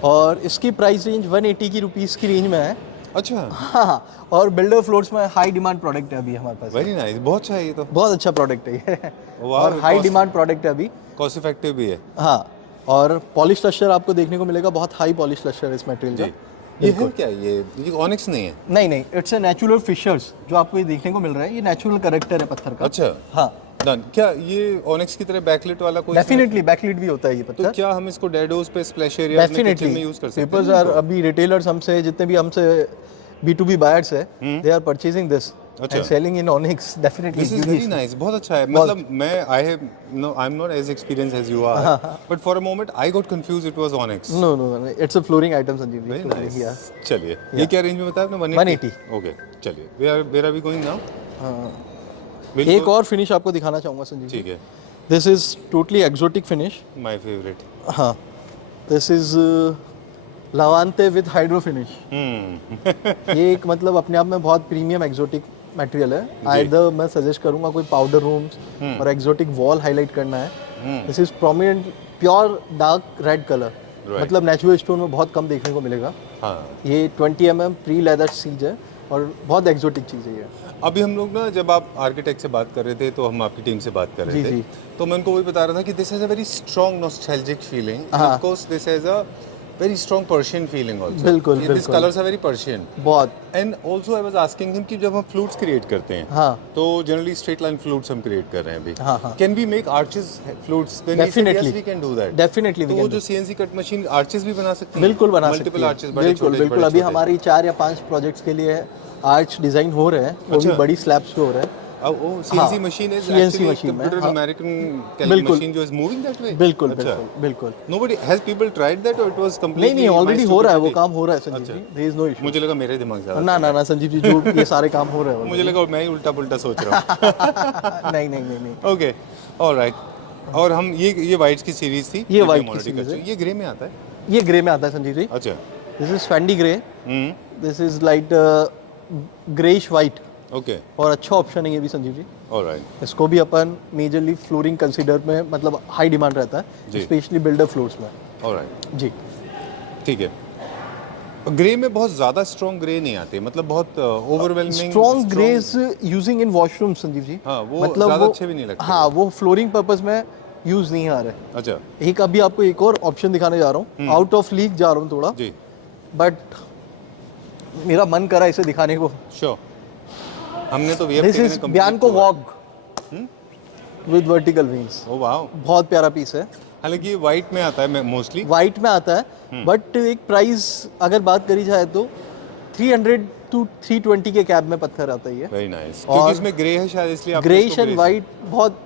और इसकी price range 180 की rupees की range में है। अच्छा, हाँ, और बिल्डर फ्लोर्स में हाई डिमांड प्रोडक्ट है अभी हमारे पास। वेरी नाइस, बहुत अच्छा है ये तो। बहुत अच्छा प्रोडक्ट है ये। Wow, और हाई cost- डिमांड प्रोडक्ट है अभी। कॉस्ट इफेक्टिव भी है। हाँ, और पॉलिश लश्टर आपको देखने को मिलेगा, बहुत हाई पॉलिश लश्टर है इस मटेरियल जी। का। ये है क्या? ये ऑनिक्स नहीं है? नहीं, इट्स अ नेचुरल फिशर्स जो आपको ये देखने को मिल रहा है, ये नेचुरल करेक्टर है पत्थर का। अच्छा, हाँ, डन। क्या ये ऑनिक्स की तरह बैकलिट वाला कोई? डेफिनेटली बैकलिट भी होता है ये तो पत्थर। क्या हम इसको डेडोज पे, स्प्लैश एरियाज में, किचन में यूज कर सकते हैं? पीपल्स आर, अभी रिटेलर्स हमसे जितने भी हमसे B2B बायर्स है, they are purchasing this and selling in onyx definitely. This is very nice, बहुत अच्छा है। मतलब मैं I am not as experience as you are, but for a moment I got confused, it was onyx. No, it's a flooring item Sanjeev ji. Very Yeah. Nice. चलिए, ये क्या range में बताया आपने? 180। ओके, चलिए। Where are we going now? हाँ। बिल्कुल। एक और फिनिश आपको दिखाना चाहूँगा संजीव जी। ठीक है, this is totally exotic finish. My favourite. हाँ, this is Levante with hydro finish. ये एक मतलब अपने आप में बहुत प्रीमियम एक्सोटिक मटेरियल है। आइदर मैं सजेस्ट करूंगा कोई पाउडर रूम्स और एक्सोटिक वॉल हाईलाइट करना है। This is prominent pure dark red colour, मतलब नेचुरल स्टोन में बहुत कम देखने को मिलेगा। हाँ, ये 20 mm प्री लेदर सीज है और बहुत एक्सोटिक चीज़ है ये। अभी हम लोग ना, जब आप आर्किटेक्ट से बात कर रहे थे तो हम आपकी टीम से बात कर रहे जी, थे, जी। तो मैं उनको वही बता रहा था कि this has a very strong nostalgic feeling, of course this has a very strong Persian feeling also. बिल्कुल, दिस बिल्कुल। Colours are very Persian. बहुत। And also I was asking him कि जब हम फ्लूट्स क्रिएट करते हैं, हाँ, तो जनरली स्ट्रेट लाइन फ्लूट्स हम क्रिएट कर रहे हैं अभी। हाँ। Can we make arches flutes? Then Definitely. We can do that. Definitely तो वो जो सीएनसी कट मशीन आर्चेस भी बना सकती है? बिल्कुल बना सकती मल्टीपल है। आर्चेस, बड़े बिल्कुल छोटे, बिल्कुल। बड़े अभी छोटे। हमारी 4 या 5 प्रोजेक्ट्स के लिए आर्च डिजाइन हो रहे हैं, वो भी अच्छा। बड़ी स्लैब्स पे हो रहे हैं। CNC machine is CNC actually machine में, computer हाँ। American बिल्कुल। machine जो is moving that way? बिल्कुल अच्छा। बिल्कुल। Nobody has people tried that or it was completely नहीं, ऑलरेडी my हो रहा है, वो stupidity? काम हो रहा है Sanjeev ji. There is no issue. मुझे लगा मेरे दिमाग ज्यादा ना संजीव जी, जो ये सारे काम हो रहे हैं मुझे लगा मैं ही उल्टा पुल्टा सोच रहा हूँ। नहीं। Okay, alright. और हम ये वाइट्स की सीरीज थी, ये जो white हम की already series कर है। चुके हैं। ये ग्रे में आता है? ये ग्रे में आता है संजीव जी। अच्छा। This is Fendi grey. This is like greyish white, okay, और अच्छा ऑप्शन है ये भी संजीव जी। ऑलराइट। इसको भी अपन मेजरली फ्लोरिंग कंसीडर में, मतलब हाई डिमांड रहता है, जी। स्पेशली बिल्डर फ्लोर्स में। ऑलराइट, जी। ठीक है। ग्रे में बहुत ज्यादा स्ट्रॉन्ग ग्रे नहीं आते, मतलब बहुत overwhelming strong greys using in washroom Sanjeev ji. हाँ, वो ज्यादा अच्छे भी नहीं लगते। हाँ, वो फ्लोरिंग पर्पस में यूज नहीं आ रहे। अच्छा एक अभी आपको एक और ऑप्शन दिखाने जा रहा हूँ, आउट ऑफ लीग जा रहा हूँ थोड़ा, जी, बट मेरा मन करा इसे दिखाने को। श्योर। हमने तो this is Bianco Vogue with vertical wings. Oh wow, बहुत प्यारा पीस है। हालांकि ये वाइट में आता है मोस्टली। वाइट में आता है, बट एक प्राइस अगर बात करी जाए तो 300 to 320 के कैब में पत्थर आता है ये। वेरी नाइस, और क्योंकि इसमें ग्रे है शायद, इसलिए आपने ग्रेइश इसको एंड grey वाइट बहुत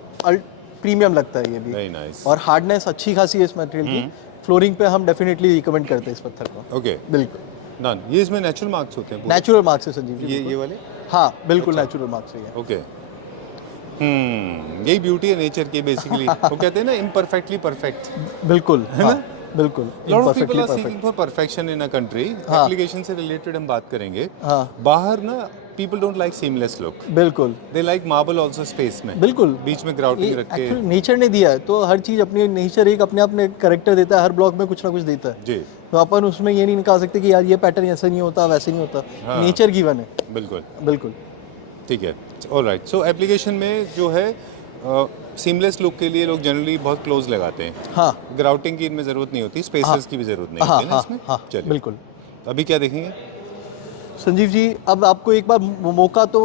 प्रीमियम लगता है ये भी। Very nice. और हार्डनेस अच्छी खासी है इस मटेरियल की। फ्लोरिंग पे हम डेफिनेटली रिकमेंड करते हैं इस पत्थर को। ओके, बिल्कुल डन। ये इसमें नेचुरल मार्क्स होते हैं पूरे? नेचुरल मार्क्स है संजीव जी। ये वाले? हाँ, बिल्कुल नेचुरल मार्क्स है। ओके, यही ब्यूटी है नेचर की बेसिकली। वो कहते हैं ना, इम्परफेक्टली परफेक्ट। बिल्कुल, है ना? बिल्कुल। Lot of people Perfectly are perfect. Seeking for perfection in a country. हाँ। एप्लीकेशन से रिलेटेड हम बात करेंगे। हाँ, बाहर ना people don't like seamless look, बिल्कुल they like marble also space में, बिल्कुल। बीच में ग्राउटिंग रख के। एक्चुअली नेचर ने दिया है, तो हर चीज अपनी, नेचर एक अपने आप में करेक्टर देता है, हर ब्लॉक में कुछ ना कुछ देता है। जी, तो अपन उसमें ये नहीं निकाल सकते कि यार ये पैटर्न ऐसा नहीं होता, वैसे नहीं होता। हाँ। नेचर गिवन है। बिल्कुल, बिल्कुल। ठीक है, ऑलराइट। सो एप्लीकेशन में जो है सीमलेस लुक के लिए लोग जनरली बहुत क्लोज लगाते हैं। हाँ ग्राउटिंग की इनमें जरूरत नहीं होती, स्पेसेस की भी जरूरत नहीं हाँ होती ना हाँ इसमें। हाँ, चलिए, बिल्कुल। अभी क्या देखेंगे? संजीव जी, अब आपको एक बार मौका तो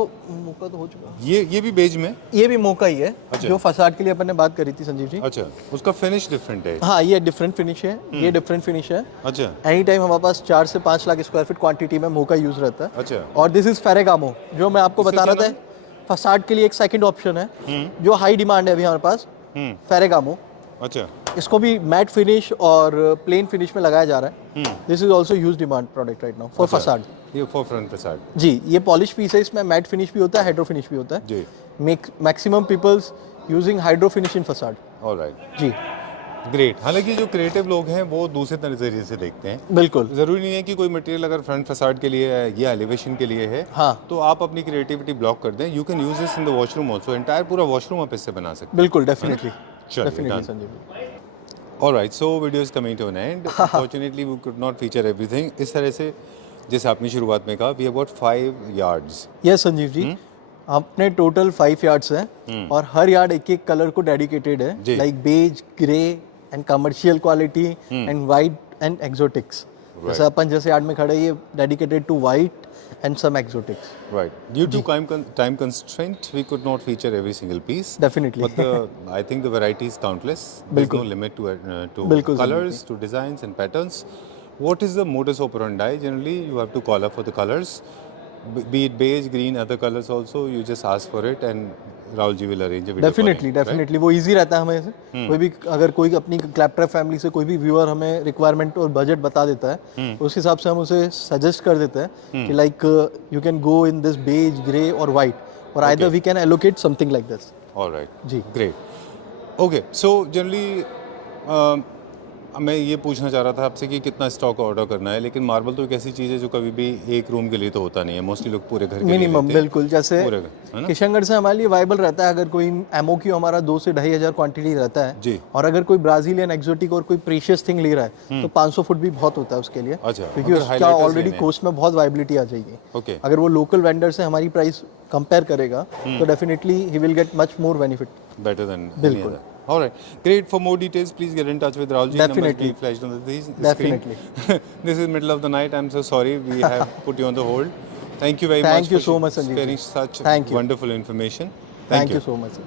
हो चुका। ये भी बेज में? ये भी मौका ही है, अच्छा। जो फसाड के लिए अपन ने बात करी थी संजीव जी। अच्छा, उसका फिनिश डिफरेंट है? हाँ, ये डिफरेंट फिनिश है, ये डिफरेंट फिनिश है। अच्छा एनी टाइम हमारे पास 4 से 5 लाख स्क्वायर फीट क्वांटिटी में मौका यूज रहता है। अच्छा, और दिस इज फेरेगामो, जो मैं आपको इसका बता रहा क्या था, फसाड के लिए एक सेकंड ऑप्शन है जो हाई डिमांड है अभी हमारे पास, फेरेगामो। अच्छा इसको भी मैट फिनिश और प्लेन फिनिश में लगाया जा रहा है. This is also huge demand product right now for facade. ये फॉर फ्रंट फसाड. जी, ये पॉलिश पीस है, इसमें मैट फिनिश भी होता है, हाइड्रो फिनिश भी होता है. जी. Maximum peoples using hydro finish in facade. Alright. जी ग्रेट. हालांकि जो क्रिएटिव लोग हैं वो दूसरे नज़रिए से देखते हैं. बिल्कुल. ज़रूरी नहीं है कि कोई मटेरियल अगर फ्रंट फसाड के लिए है या एलिवेशन के लिए है हाँ. तो आप अपनी क्रिएटिविटी ब्लॉक कर दें. You can use this in the washroom also. Entire पूरा वॉशरूम आप इससे बना सकते हैं. बिल्कुल डेफिनेटली. चलिए, definitely done. Sanjeev. Alright, so video is coming to an end. Unfortunately, we could not feature everything. इस तरह से जैसे आपने शुरुआत में कहा, we have got 5 yards. Yes Sanjeev ji, अपने टोटल 5 यार्ड्स हैं और हर यार्ड एक एक कलर को डेडिकेटेड है. Like beige, grey and commercial quality and white and exotics. जैसे अपन जैसे यार्ड में खड़े हैं, ये dedicated to white and some exotics. Right. Due to time constraint, we could not feature every single piece. Definitely. But I think the variety is countless. There's no limit to colors, to designs and patterns. What is the modus operandi? Generally, you have to call up for the colors. Be it beige, green, other colors also. You just ask for it and Rahul ji will arrange a video. Definitely वो easy रहता है हमें से. कोई भी अगर कोई अपनी क्लैपट्रैप फैमिली से कोई भी व्यूअर हमें रिक्वायरमेंट और बजट बता देता है तो उस हिसाब से हम उसे सजेस्ट कर देते हैं कि like you can go in this beige, grey और वाइट, और either we can allocate something like this. Alright जी. ग्रेट. ओके, सो जनरली मैं ये पूछना चाह रहा था आपसे कि कितना स्टॉक ऑर्डर करना है, लेकिन मार्बल तो एक ऐसी चीज़ है जो कभी भी एक रूम के लिए तो होता नहीं है. मोस्टली लोग पूरे घर के लिए मिनिमम. बिल्कुल. जैसे पूरे है ना, किशनगढ़ से हमारे लिए वाइबल रहता है अगर कोई एमओक्यू हमारा 2 से 2.5 हज़ार क्वांटिटी रहता है जी. और अगर कोई ब्राजीलियन एक्सोटिक और कोई प्रीशियस थिंग ले रहा है तो 500 फुट भी बहुत होता है उसके लिए. अच्छा. क्योंकि उसका ऑलरेडी कॉस्ट में बहुत वाइबिलिटी आ जाएगी. ओके. अगर वो लोकल वेंडर से हमारी प्राइस कंपेयर करेगा तो definitely he will get much more benefit. Better than बिल्कुल. any other. All right, great. For more details, please get in touch with Rahul ji. Definitely. Numbers being flashed on the screen. Definitely. This is middle of the night. I'm so sorry we have put you on the hold. Thank you very much Thank you for so much, Sanjeev ji. sharing such Thank you. wonderful information. Thank you so much.